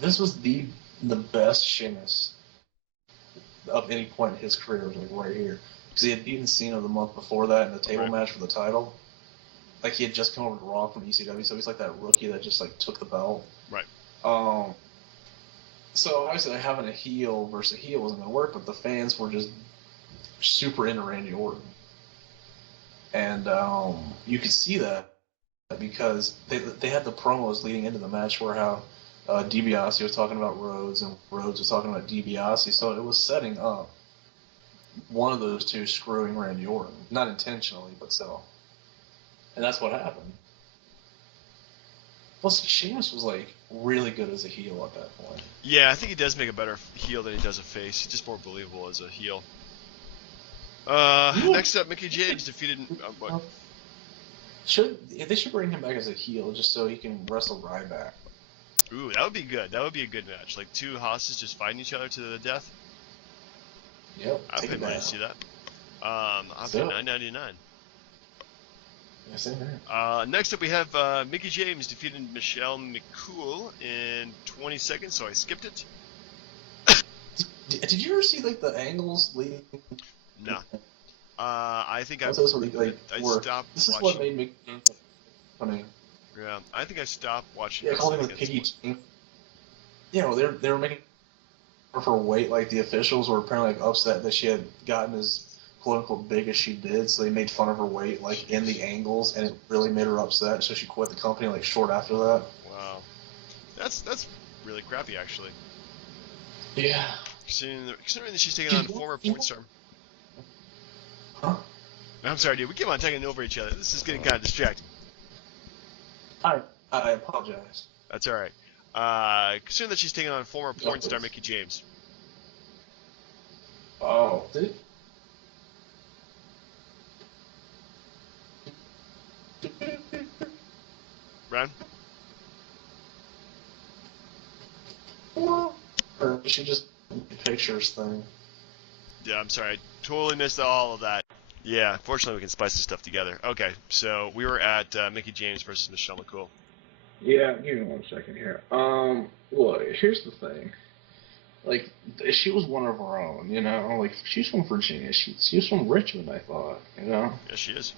This was the best Sheamus of any point in his career, was like right here, because he had beaten Cena the month before that in the table match for the title. Like he had just come over to Raw from ECW, so he's like that rookie that just like took the belt. Right. So obviously having a heel versus a heel wasn't going to work, but the fans were just super into Randy Orton, and you could see that because they had the promos leading into the match where how DiBiase was talking about Rhodes and Rhodes was talking about DiBiase, so it was setting up one of those two screwing Randy Orton, not intentionally, but still, and that's what happened. Plus, Sheamus was like really good as a heel at that point. Yeah, I think he does make a better heel than he does a face. He's just more believable as a heel. Next up, Mickey James defeated. What? They should bring him back as a heel just so he can wrestle Ryback. Ooh, that would be good. That would be a good match. Like two hosses just fighting each other to the death. Yep. I'd pay money to see that. I'll pay $9.99. Same here. Next up, we have Mickey James defeated Michelle McCool in 20 seconds, so I skipped it. Did you ever see like the angles leading? No. I think I Those like were. stopped This is watching. what made me funny. Yeah, I think I stopped watching. Yeah, calling wrestling him at this Piggy. You know, they were making her for weight. Like the officials were apparently like upset that she had gotten as quote unquote big as she did, so they made fun of her weight like in the angles, and it really made her upset. So she quit the company like short after that. Wow, that's really crappy actually. Yeah. Considering that she's taking on former porn star. Huh? I'm sorry, dude. We keep on taking over each other. This is getting kind of distracting. I apologize. That's all right. Considering that she's taking on former porn star Mickey James. Oh, did Ron? or she just pictures thing? Yeah, I'm sorry. I totally missed all of that. Yeah, fortunately we can spice this stuff together. Okay, so we were at Mickey James versus Michelle McCool. Yeah, give me 1 second here. Look, here's the thing. Like, she was one of her own, you know? Like, she's from Virginia. She was from Richmond, I thought, you know? Yes, she is.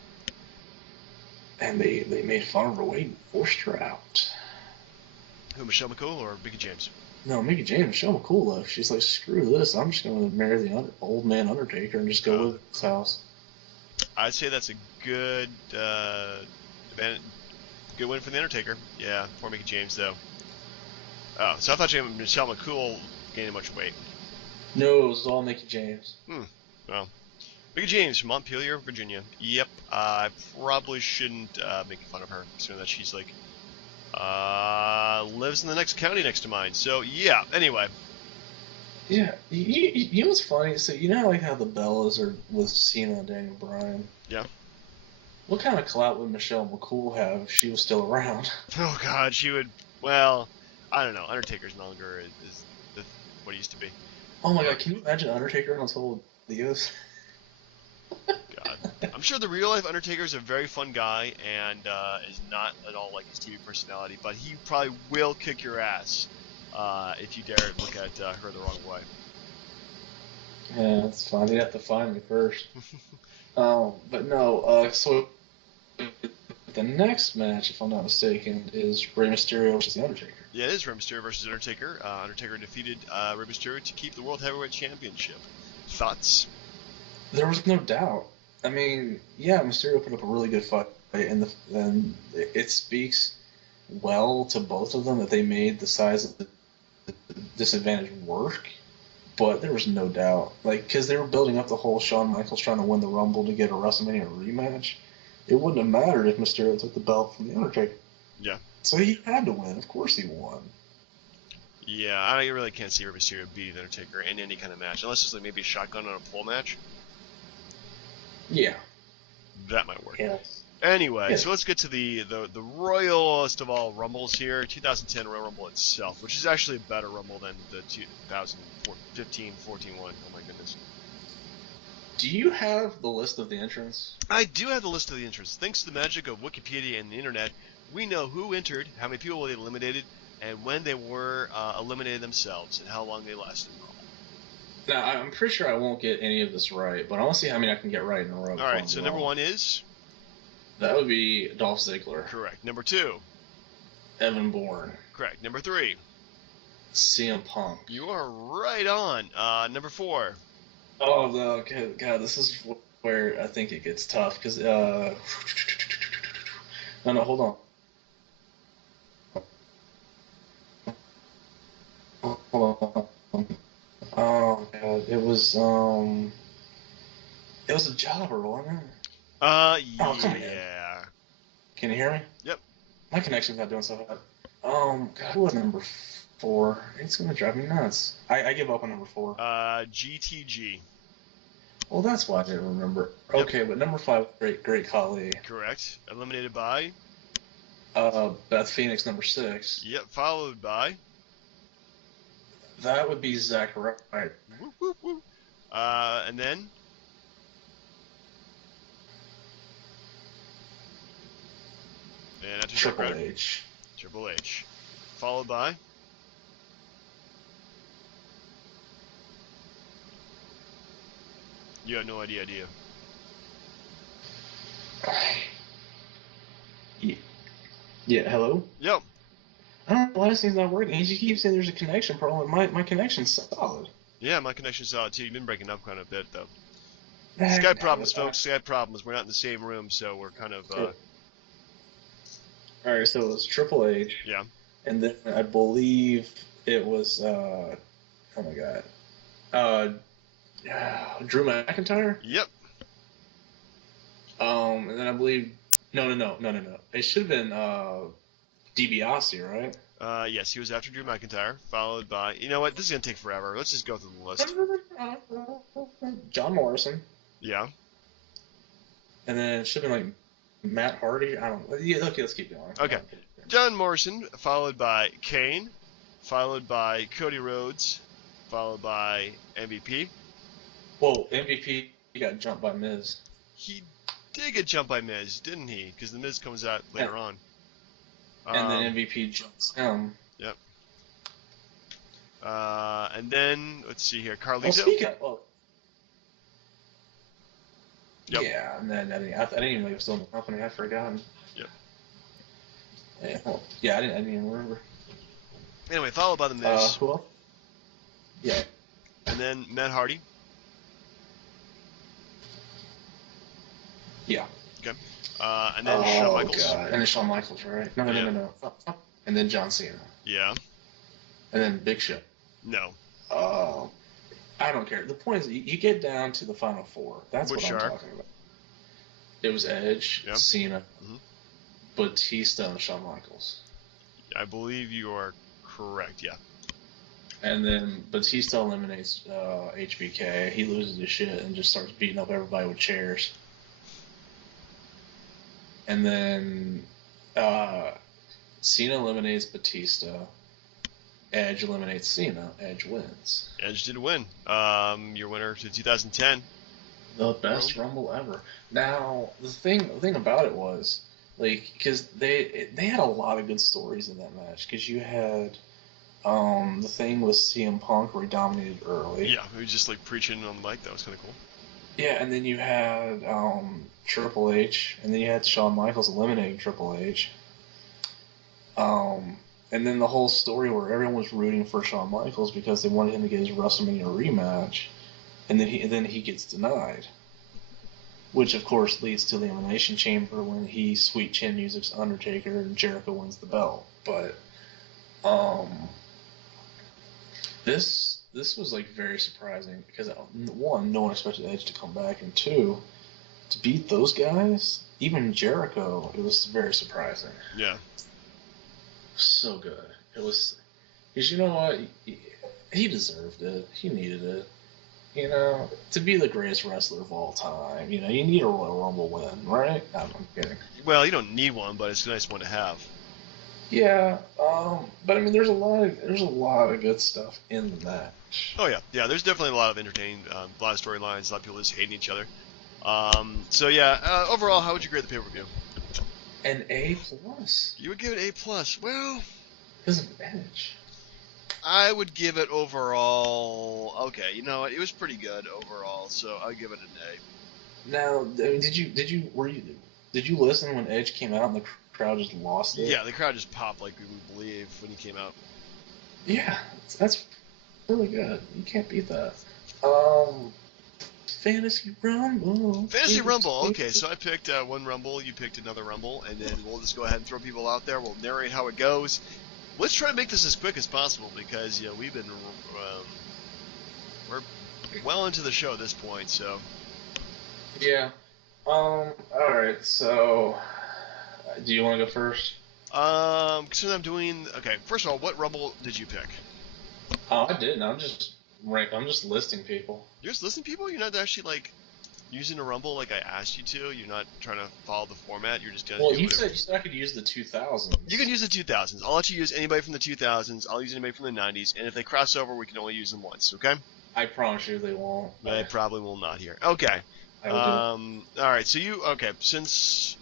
And they made fun of her weight and forced her out. Who, Michelle McCool or Mickey James? No, Mickey James, Michelle McCool left. She's like, screw this. I'm just going to marry the old man Undertaker and just go live at his house. I'd say that's a good good win for the Undertaker. Yeah, poor Mickey James though. Oh, so I thought Michelle McCool gained much weight. No, it was all Mickey James. Well, Mickey James from Montpelier, Virginia. Yep, I probably shouldn't make fun of her, considering that she's like lives in the next county next to mine. So yeah. Anyway. Yeah, you know what's funny? So you know like how the Bellas are with Cena and Daniel Bryan. Yeah. What kind of clout would Michelle McCool have if she was still around? Oh God, she would. Well, I don't know. Undertaker's no longer is what he used to be. Oh my God, can you imagine Undertaker on total Dios? God, I'm sure the real life Undertaker is a very fun guy and is not at all like his TV personality, but he probably will kick your ass if you dare look at her the wrong way. Yeah, that's fine. They'd have to find me first. But no. So the next match, if I'm not mistaken, is Rey Mysterio versus the Undertaker. Yeah, it is Rey Mysterio versus Undertaker. Undertaker defeated Rey Mysterio to keep the World Heavyweight Championship. Thoughts? There was no doubt. I mean, yeah, Mysterio put up a really good fight, and it speaks well to both of them that they made the size of the disadvantage work. But there was no doubt, like, because they were building up the whole Shawn Michaels trying to win the Rumble to get a WrestleMania rematch. It wouldn't have mattered if Mysterio took the belt from the Undertaker. Yeah. So he had to win. Of course he won. Yeah, I really can't see Rey Mysterio beating the Undertaker in any kind of match, unless it's like maybe a shotgun on a pole match. Yeah. That might work. Yeah. Anyway, so let's get to the royalest of all Rumbles here, 2010 Royal Rumble itself, which is actually a better Rumble than the 2015-14 one. Oh my goodness. Do you have the list of the entrants? I do have the list of the entrants. Thanks to the magic of Wikipedia and the internet, we know who entered, how many people they eliminated, and when they were eliminated themselves, and how long they lasted. Now, I'm pretty sure I won't get any of this right, but I want to see how many I can get right in a row. Alright, so number one is? That would be Dolph Ziggler. Correct. Number two? Evan Bourne. Correct. Number three? CM Punk. You are right on. Number four? Oh, no, God, this is where I think it gets tough, because, no, hold on. Hold on. Oh, God, it was a jobber, wasn't it? Yeah. Can you hear me? Yep. My connection's not doing so bad. God, who was number 4? It's gonna drive me nuts. I give up on number 4. GTG. Well, that's why I didn't remember. Yep. Okay, but number 5, Great Khali. Correct. Eliminated by? Beth Phoenix, number 6. Yep. Followed by? That would be Zack Ryder. Woo, woo, woo. And then? And after Triple Democratic, H. Triple H. Followed by? You have no idea, do you? Yeah, hello? Yep. I don't know why this thing's not working. He keeps saying there's a connection problem. My connection's solid. Yeah, my connection's solid too. You've been breaking up quite a bit, though. Heck, Skype problems, folks. Skype problems. We're not in the same room, so we're kind of, Alright, so it was Triple H. Yeah. And then I believe it was, oh my god. Drew McIntyre? Yep. And then I believe, no. It should have been, DiBiase, right? Yes, he was after Drew McIntyre, followed by... You know what? This is going to take forever. Let's just go through the list. John Morrison. Yeah. And then it should have been like Matt Hardy. I don't know. Yeah, okay, let's keep going. Okay. John Morrison, followed by Kane, followed by Cody Rhodes, followed by MVP. Whoa, MVP got jumped by Miz. He did get jumped by Miz, didn't he? Because the Miz comes out later on. And then MVP jumps him. Yep. And then, let's see here, Carlito. Yep. Yeah, and then I didn't even know he was still in the company. I forgot. Yep. Yeah, I didn't even remember. Anyway, followed by the Miz. Who else? Yeah. And then Matt Hardy. Yeah. Okay. And then Shawn Michaels. God. And then Shawn Michaels, right? No. And then John Cena. Yeah. And then Big Show. No. I don't care. The point is, you get down to the final four. That's Which what I'm talking about. It was Edge, Yeah. Cena, Batista, and Shawn Michaels. I believe you are correct, yeah. And then Batista eliminates HBK. He loses his shit and just starts beating up everybody with chairs. And then Cena eliminates Batista. Edge eliminates Cena. Edge wins. Edge did win. Your winner to 2010. The best Rumble ever. Now, the thing about it was, like, because they had a lot of good stories in that match. Because you had the thing with CM Punk where he dominated early. Yeah, he was just like preaching on the mic. That was kind of cool. Yeah, and then you had Triple H, and then you had Shawn Michaels eliminating Triple H. And then the whole story where everyone was rooting for Shawn Michaels because they wanted him to get his WrestleMania rematch, and then he gets denied, which of course leads to the Elimination Chamber when he sweet chin music's Undertaker and Jericho wins the belt. But this was like very surprising because one, no one expected Edge to come back, and two, to beat those guys, even Jericho, it was very surprising. Yeah. So good. It was, because you know what, he deserved it. He needed it. You know, to be the greatest wrestler of all time, you know, you need a Royal Rumble win, right? I'm kidding. Well, you don't need one, but it's a nice one to have. Yeah, but I mean, there's a lot of good stuff in the match. Oh yeah. There's definitely a lot of entertaining, a lot of storylines, a lot of people just hating each other. So yeah, overall, how would you grade the pay-per-view? An A+. You would give it A+. Well, because of Edge. I would give it overall. Okay, you know what? It was pretty good overall, so I'd give it an A. Now, I mean, did you listen when Edge came out and the crowd just lost it? Yeah, the crowd just popped like we would believe when he came out. Yeah, that's really good. You can't beat that. Fantasy Rumble. Fantasy Rumble. Okay, so I picked one Rumble, you picked another Rumble, and then we'll just go ahead and throw people out there. We'll narrate how it goes. Let's try to make this as quick as possible because you know we've been we're well into the show at this point. So yeah. All right. So, do you want to go first? Since I'm doing okay. First of all, what Rumble did you pick? Oh, I didn't. I'm just listing people. You're just listing people? You're not actually like using a Rumble like I asked you to? You're not trying to follow the format? You're just gonna you said I could use the 2000s. You can use the 2000s. I'll let you use anybody from the 2000s. I'll use anybody from the 90s. And if they cross over, we can only use them once, okay? I promise you they won't. They probably will not here. Okay. Alright, so since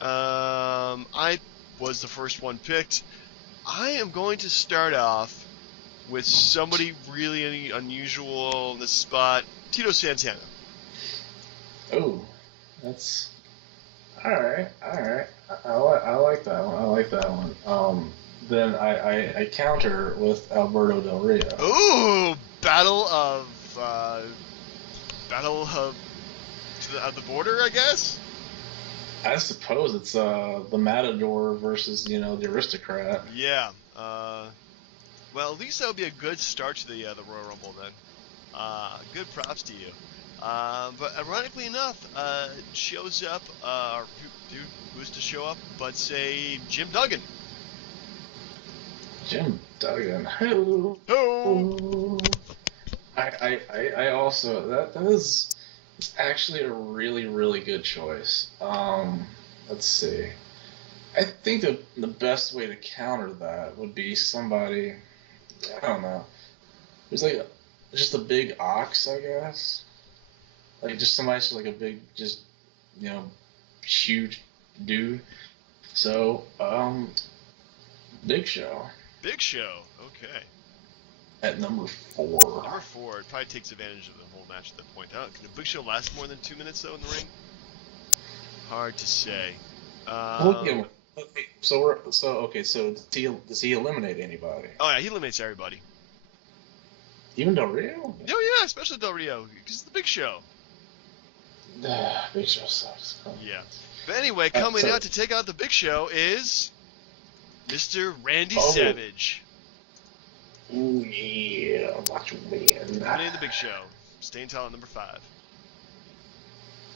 I was the first one picked. I am going to start off with somebody really unusual in this spot, Tito Santana. Oh, that's all right. All right. I like that one. I like that one. Then I counter with Alberto Del Rio. Ooh, battle of the border, I guess. I suppose it's the Matador versus the Aristocrat. Yeah. Well, at least that would be a good start to the Royal Rumble then. Good props to you. But ironically enough, shows up, who's to show up but say Jim Duggan. Jim Duggan. Hello. Oh, I also that is actually a really good choice. Let's see. I think the best way to counter that would be somebody, I don't know, who's like just a big ox, I guess. Like just somebody just like a big, just you know, huge dude. So Big Show Big Show. Okay. at number 4. Number 4. It probably takes advantage of the whole match at that point. Can the Big Show last more than 2 minutes though in the ring? Hard to say. Okay, so does he eliminate anybody? Oh yeah, he eliminates everybody. Even Del Rio? Oh yeah, especially Del Rio, because it's the Big Show. Big Show sucks. Yeah. But anyway, coming out to take out the Big Show is Mr. Randy Savage. Ooh yeah, Macho Man. Eliminating the Big Show. Staying tall at number 5.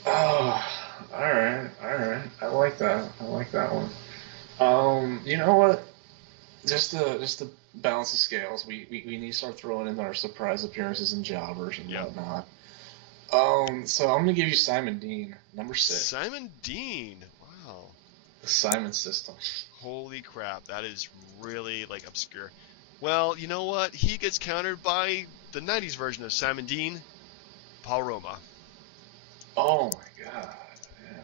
Oh, all right. I like that. I like that one. You know what? Just to balance the scales, we need to start throwing in our surprise appearances and jobbers and whatnot. So I'm gonna give you Simon Dean, number 6. Simon Dean. Wow. The Simon System. Holy crap, that is really like obscure. Well, you know what? He gets countered by the 90s version of Simon Dean, Paul Roma. Oh my god. Yeah.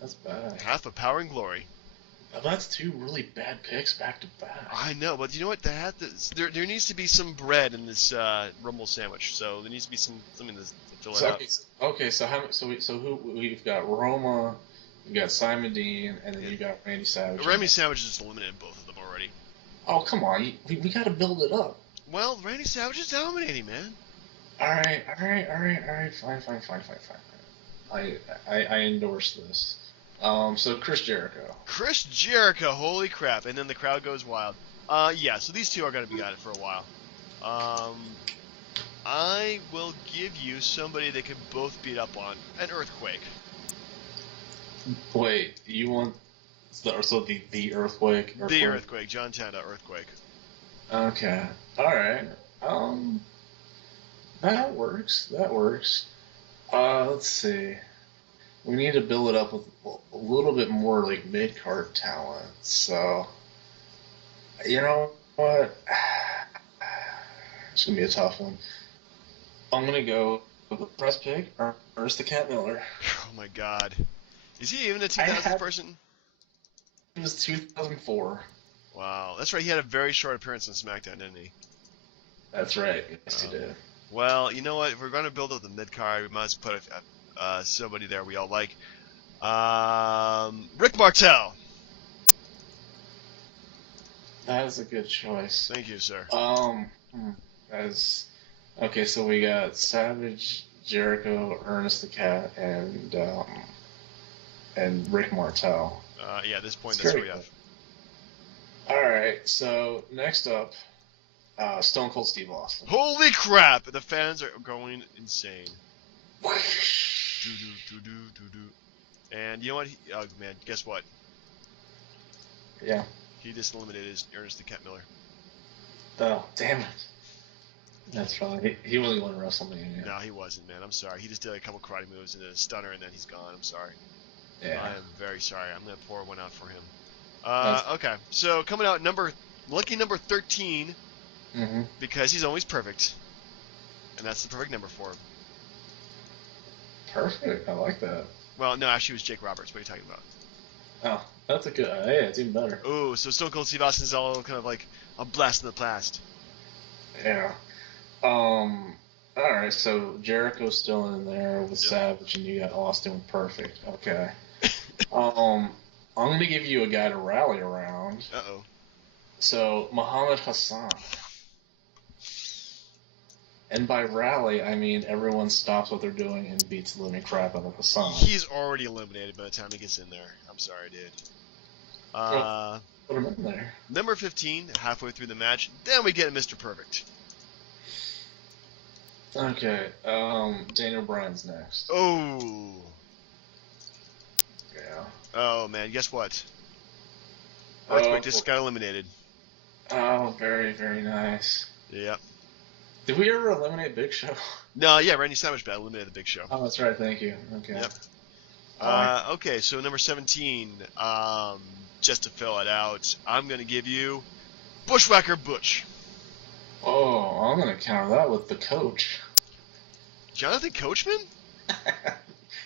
That's bad. Half of Power and Glory. Now that's 2 really bad picks back to back. I know, but you know what? There needs to be some bread in this Rumble sandwich, so there needs to be something to fill it up. Okay, so who we've got Roma, we've got Simon Dean, and then you got Randy Savage. Randy Savage just eliminated both of them already. Oh come on, we got to build it up. Well, Randy Savage is dominating, man. All right, fine. I endorse this. So Chris Jericho. Chris Jericho, holy crap! And then the crowd goes wild. Yeah. So these two are gonna be at it for a while. I will give you somebody they could both beat up on. An Earthquake. Wait, you want the Earthquake? The Earthquake, John Tanda, Earthquake. Okay. All right. That works. Let's see. We need to build it up with a little bit more like mid-card talent. So, you know what? It's gonna be a tough one. I'm gonna go with the press pick, Ernest the Cat Miller. Oh my God, is he even a 2000 person? It was 2004. Wow, that's right. He had a very short appearance on SmackDown, didn't he? That's right. Yes, he did. Well, you know what? If we're going to build up the mid card, we might as well put somebody there we all like. Rick Martel. That is a good choice. Thank you, sir. Okay, so we got Savage, Jericho, Ernest the Cat, and Rick Martel. Yeah, at this point, that's what we have. All right, so next up, Stone Cold Steve Austin. Holy crap! The fans are going insane. And you know what? Oh man, guess what? Yeah. He just eliminated Ernest the Cat Miller. Oh, damn it. That's fine. He wasn't going to WrestleMania. No, he wasn't, man. I'm sorry. He just did a couple karate moves and then a stunner, and then he's gone. I'm sorry. Yeah. I am very sorry. I'm going to pour one out for him. Okay, so coming out lucky number 13, because he's always perfect. And that's the perfect number for him. Perfect. I like that. Well, no, actually it was Jake Roberts. What are you talking about? Oh, that's a good. Yeah, it's even better. Ooh, so Stone Cold Steve Austin's all kind of like a blast in the past. Yeah. All right. So Jericho's still in there with Yep. Savage, and you got Austin with Perfect. Okay. Um, I'm gonna give you a guy to rally around. Uh-oh. So Muhammad Hassan, and by rally I mean everyone stops what they're doing and beats the living crap out of Hassan. He's already eliminated by the time he gets in there. I'm sorry, dude. Put him in there. Number 15, halfway through the match, then we get Mr. Perfect. Okay. Daniel Bryan's next. Oh. Yeah. Oh, man, guess what? Earthquake just got eliminated. Oh, very, very nice. Yep. Did we ever eliminate Big Show? No, yeah, Randy Savage eliminated the Big Show. Oh, that's right. Thank you. Okay. Yep. Okay, so number 17, just to fill it out, I'm going to give you Bushwhacker Butch. Oh, I'm gonna counter that with the Coach. Jonathan Coachman?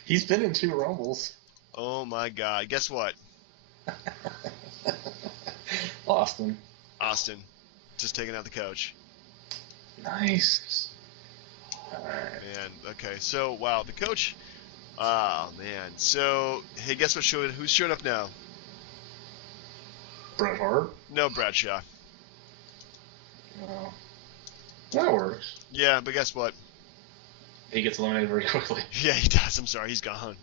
He's been in 2 Rumbles. Oh my god, guess what? Austin. Just taking out the Coach. Nice. Alright. Man, okay, so, wow, the Coach, oh man, so, hey, guess what who's showing up now? Bret Hart? No, Bradshaw. Oh. That works. Yeah, but guess what? He gets eliminated very quickly. Yeah, he does, I'm sorry, he's gone.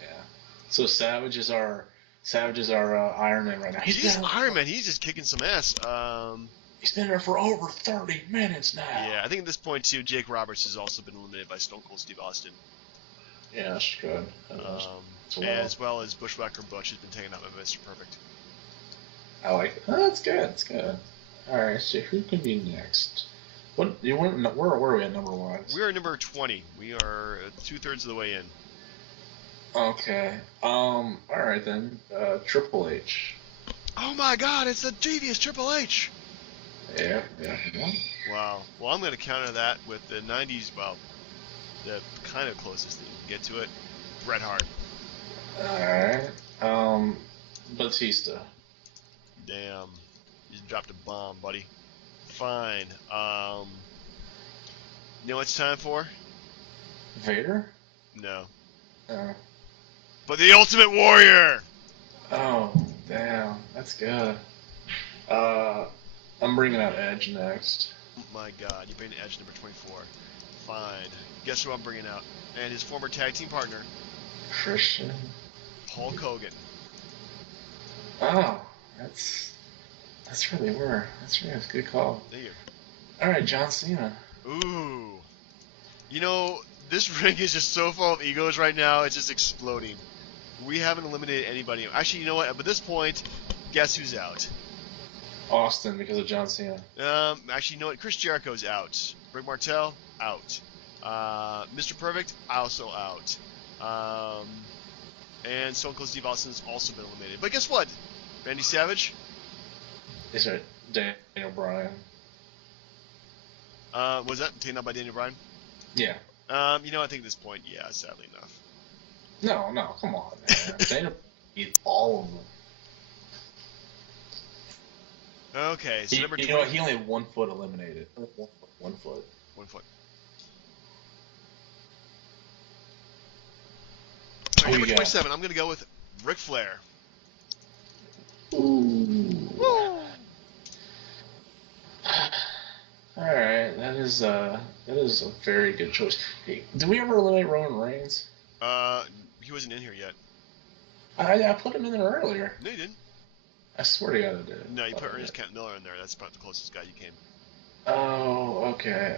Yeah. So Savage is our Iron Man right now. He's Iron Man, he's just kicking some ass. He's been there for over 30 minutes now. Yeah, I think at this point, too, Jake Roberts has also been eliminated by Stone Cold Steve Austin. Yeah, that's good. As well as Bushwhacker Butch has been taken out by Mr. Perfect. I like it. Oh, that's good. That's good. All right. So who can be next? What you want? Where are we at number wise? We are number 20. We are 2/3 of the way in. Okay. All right then. Triple H. Oh my God! It's the devious Triple H. Yeah. Wow. Well, I'm going to counter that with the 90s. Well, the kind of closest that you can get to it. Bret Hart. All right. Batista. Damn. You just dropped a bomb, buddy. Fine. You know what it's time for? Vader. No. Oh. But the Ultimate Warrior! Oh, damn. That's good. I'm bringing out Edge next. Oh my God, you bring Edge number 24. Fine. Guess who I'm bringing out? And his former tag team partner, Christian. Hulk Hogan. Oh, that's really weird. That's a good call. There you All right, John Cena. Ooh. You know, this ring is just so full of egos right now, it's just exploding. We haven't eliminated anybody. Actually, you know what? At this point, guess who's out? Austin, because of John Cena. Actually, you know what? Chris Jericho's out. Rick Martel, out. Mr. Perfect, also out. And Stone Cold Steve Austin's also been eliminated. But guess what? Randy Savage? Is it Daniel Bryan? Was that taken out by Daniel Bryan? Yeah. You know, I think at this point, yeah, sadly enough. No, come on, man. Daniel beat all of them. Okay, so number 20. You know what? He only had 1 foot eliminated. 1 foot. 1 foot. Who Number you got? 27, I'm going to go with Ric Flair. Ooh. Alright, that is a very good choice. Hey, did we ever eliminate Roman Reigns? He wasn't in here yet. I put him in there earlier. No, you didn't. I swear to God I did. No, you put Ernest Kent Miller in there. That's about the closest guy you came. Oh, okay.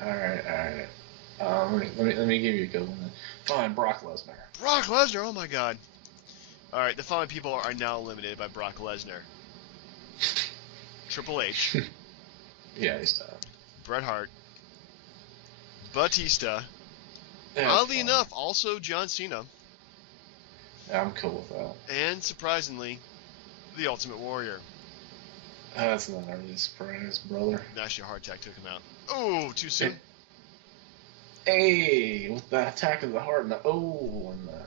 Alright. Let me give you a good one then. Fine, Brock Lesnar. Brock Lesnar, oh my God. Alright, the following people are now eliminated by Brock Lesnar. Triple H. Yeah, he's done. Bret Hart. Batista. Yeah, Oddly fine. enough, also John Cena. Yeah, I'm cool with that. And surprisingly, the Ultimate Warrior. That's not really a surprise, brother. Actually, a heart attack took him out. Oh, too soon? Hey, with the attack of the heart and the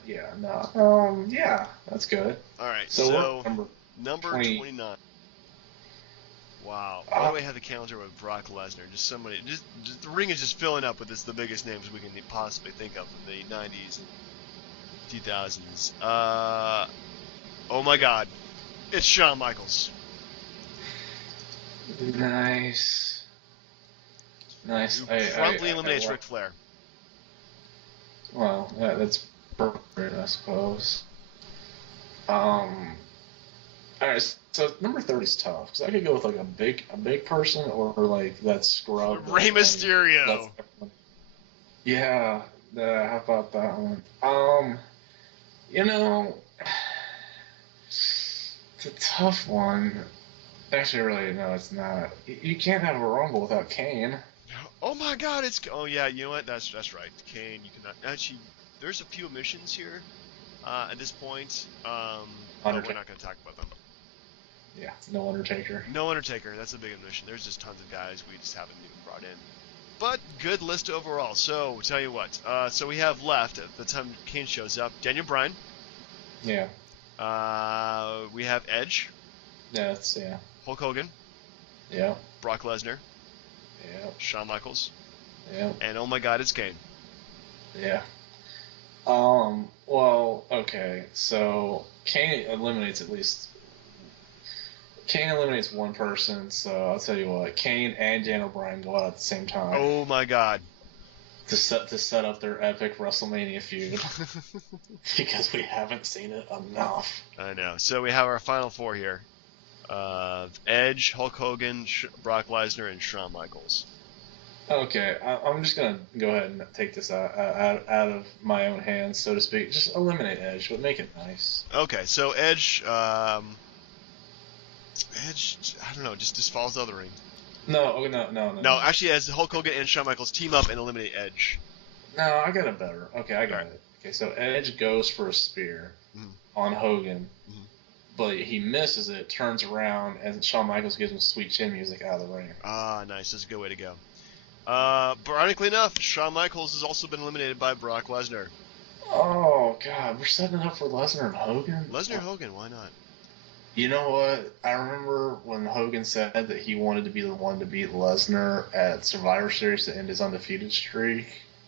yeah, no. Yeah, that's good. All right, So we're so number 20. 29. Wow. Why Uh, do I have the calendar with Brock Lesnar? Just somebody. Just the ring is just filling up with the biggest names we can possibly think of in the 90s and 2000s. Oh my God, it's Shawn Michaels. nice. Nice. Who promptly eliminates Well, Ric Flair. that's perfect, I suppose. Um, all right. So number 30 is tough because I could go with like a big person or like that scrub. Rey That's Mysterio. yeah. How about that one? You know, it's a tough one. Actually, really, no, it's not. You can't have a rumble without Kane. Oh my God, it's. Oh yeah, you know what? That's right. Kane, you cannot actually. There's a few omissions here at this point, but we're not going to talk about them. Yeah, no Undertaker. No Undertaker. That's a big omission. There's just tons of guys we just haven't even brought in. But good list overall. So tell you what. So we have left at the time Kane shows up. Daniel Bryan. Yeah. We have Edge. Yeah. Hulk Hogan. Yeah. Brock Lesnar. Yeah. Shawn Michaels. Yeah. And oh my God, it's Kane. Yeah. Well, okay. So Kane eliminates one person. So I'll tell you what. Kane and Daniel Bryan go out at the same time Oh my God. to set up their epic WrestleMania feud because we haven't seen it enough. I know. So we have our final four here. Edge, Hulk Hogan, Brock Lesnar, and Shawn Michaels. Okay, I'm just gonna go ahead and take this out of my own hands, so to speak. Just eliminate Edge, but make it nice. Okay, so Edge, Edge, I don't know, just falls out of the ring. No. Actually, as Hulk Hogan and Shawn Michaels team up and eliminate Edge. No, I got it better. Okay, I got it. Okay, so Edge goes for a spear on Hogan, but he misses it, turns around, and Shawn Michaels gives him sweet chin music out of the ring. Ah, nice. That's a good way to go. Ironically enough, Shawn Michaels has also been eliminated by Brock Lesnar. Oh God, we're setting it up for Lesnar and Hogan. Lesnar Hogan, why not? You know what? I remember when Hogan said that he wanted to be the one to beat Lesnar at Survivor Series to end his undefeated streak,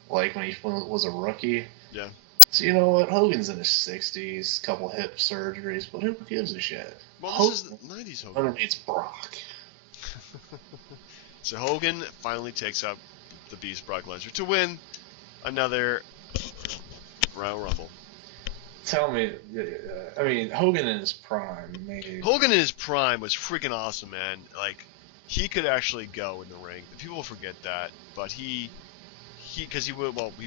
like when he was a rookie. Yeah. So you know what? Hogan's in his 60s, couple hip surgeries, but who gives a shit? Well, this is the 90s Hogan. Underneath Brock. So Hogan finally takes up the Beast Brock Lesnar to win another Royal Rumble. Tell me, I mean, Hogan in his prime, maybe. Hogan in his prime was freaking awesome, man. Like, he could actually go in the ring. People forget that, but he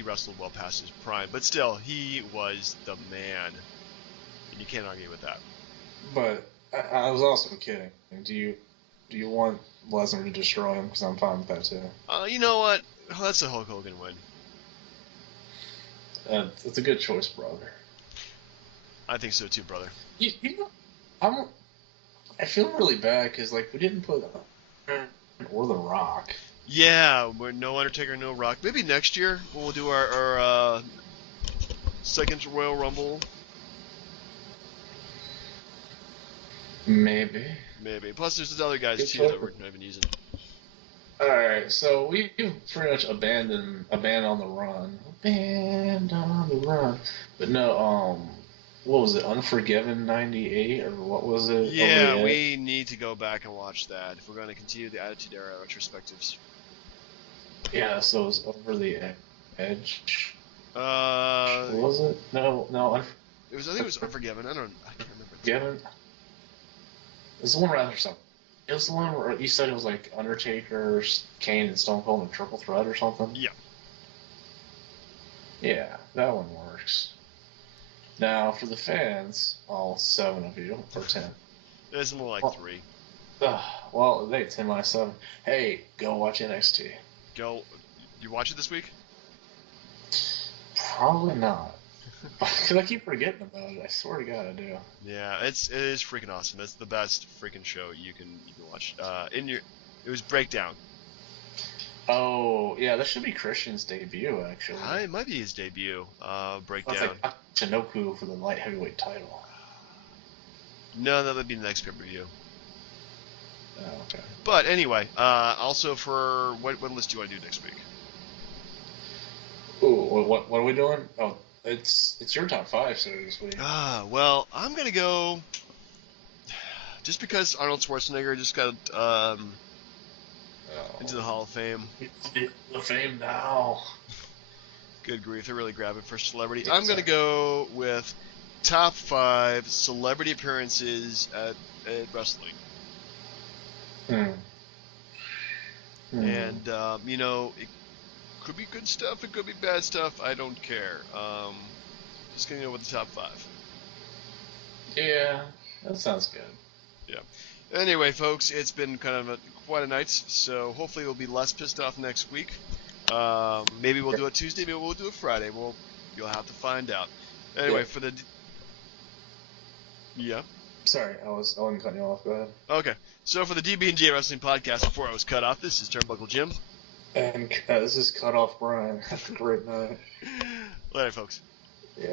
wrestled well past his prime, but still, he was the man, and you can't argue with that. But I was also kidding. Do you want Lesnar to destroy him? Because I'm fine with that too. You know what? That's a Hulk Hogan win. It's a good choice, brother. I think so too, brother. You know, I feel really bad because like we didn't put or The Rock. Yeah, we're no Undertaker, no Rock. Maybe next year we'll do our second Royal Rumble. Maybe. Plus, there's other guys too that we're not even using. All right, so we've pretty much abandoned a band on the run. But no, what was it? Unforgiven '98 or what was it? Yeah, we need to go back and watch that if we're going to continue the Attitude Era retrospectives. Yeah, so it was Over the Edge. Was it? No. I think it was Unforgiven. I can't remember. Unforgiven. It was the one rather something. It was the one where you said it was like Undertaker, Kane, and Stone Cold in a triple threat or something. Yeah. Yeah, that one works. Now, for the fans, all 7 of you, or 10. It's more like 3. Well, they 10 minus 7. Hey, go watch NXT. Go. You watch it this week? Probably not. Because I keep forgetting about it. I swear to God, I do. Yeah, it is freaking awesome. It's the best freaking show you can watch. It was Breakdown. Oh, yeah, that should be Christian's debut, actually. It might be his debut That's breakdown. like Chinoku for the light heavyweight title. No, that would be the next pay-per-view. Oh, okay. But anyway, also for what list do you want to do next week? Ooh, what are we doing? Oh, it's your top 5, so this week. Well, I'm gonna go just because Arnold Schwarzenegger just got into the Hall of Fame. The fame now. Good grief, they're really grabbing for celebrity. I'm gonna go with top 5 celebrity appearances at wrestling. And it could be good stuff, it could be bad stuff. I don't care. Just gonna go with the top 5. Yeah, that sounds good. Yeah. Anyway, folks, it's been kind of quite a night, so hopefully we'll be less pissed off next week. Maybe we'll do it Tuesday, maybe we'll do it Friday. You'll have to find out. Anyway, for the... Yeah? Sorry, I wasn't cutting you off. Go ahead. Okay. So for the DB&J Wrestling Podcast, before I was cut off, this is Turnbuckle Jim. And this is Cut Off Brian. Have a great night. Later, folks.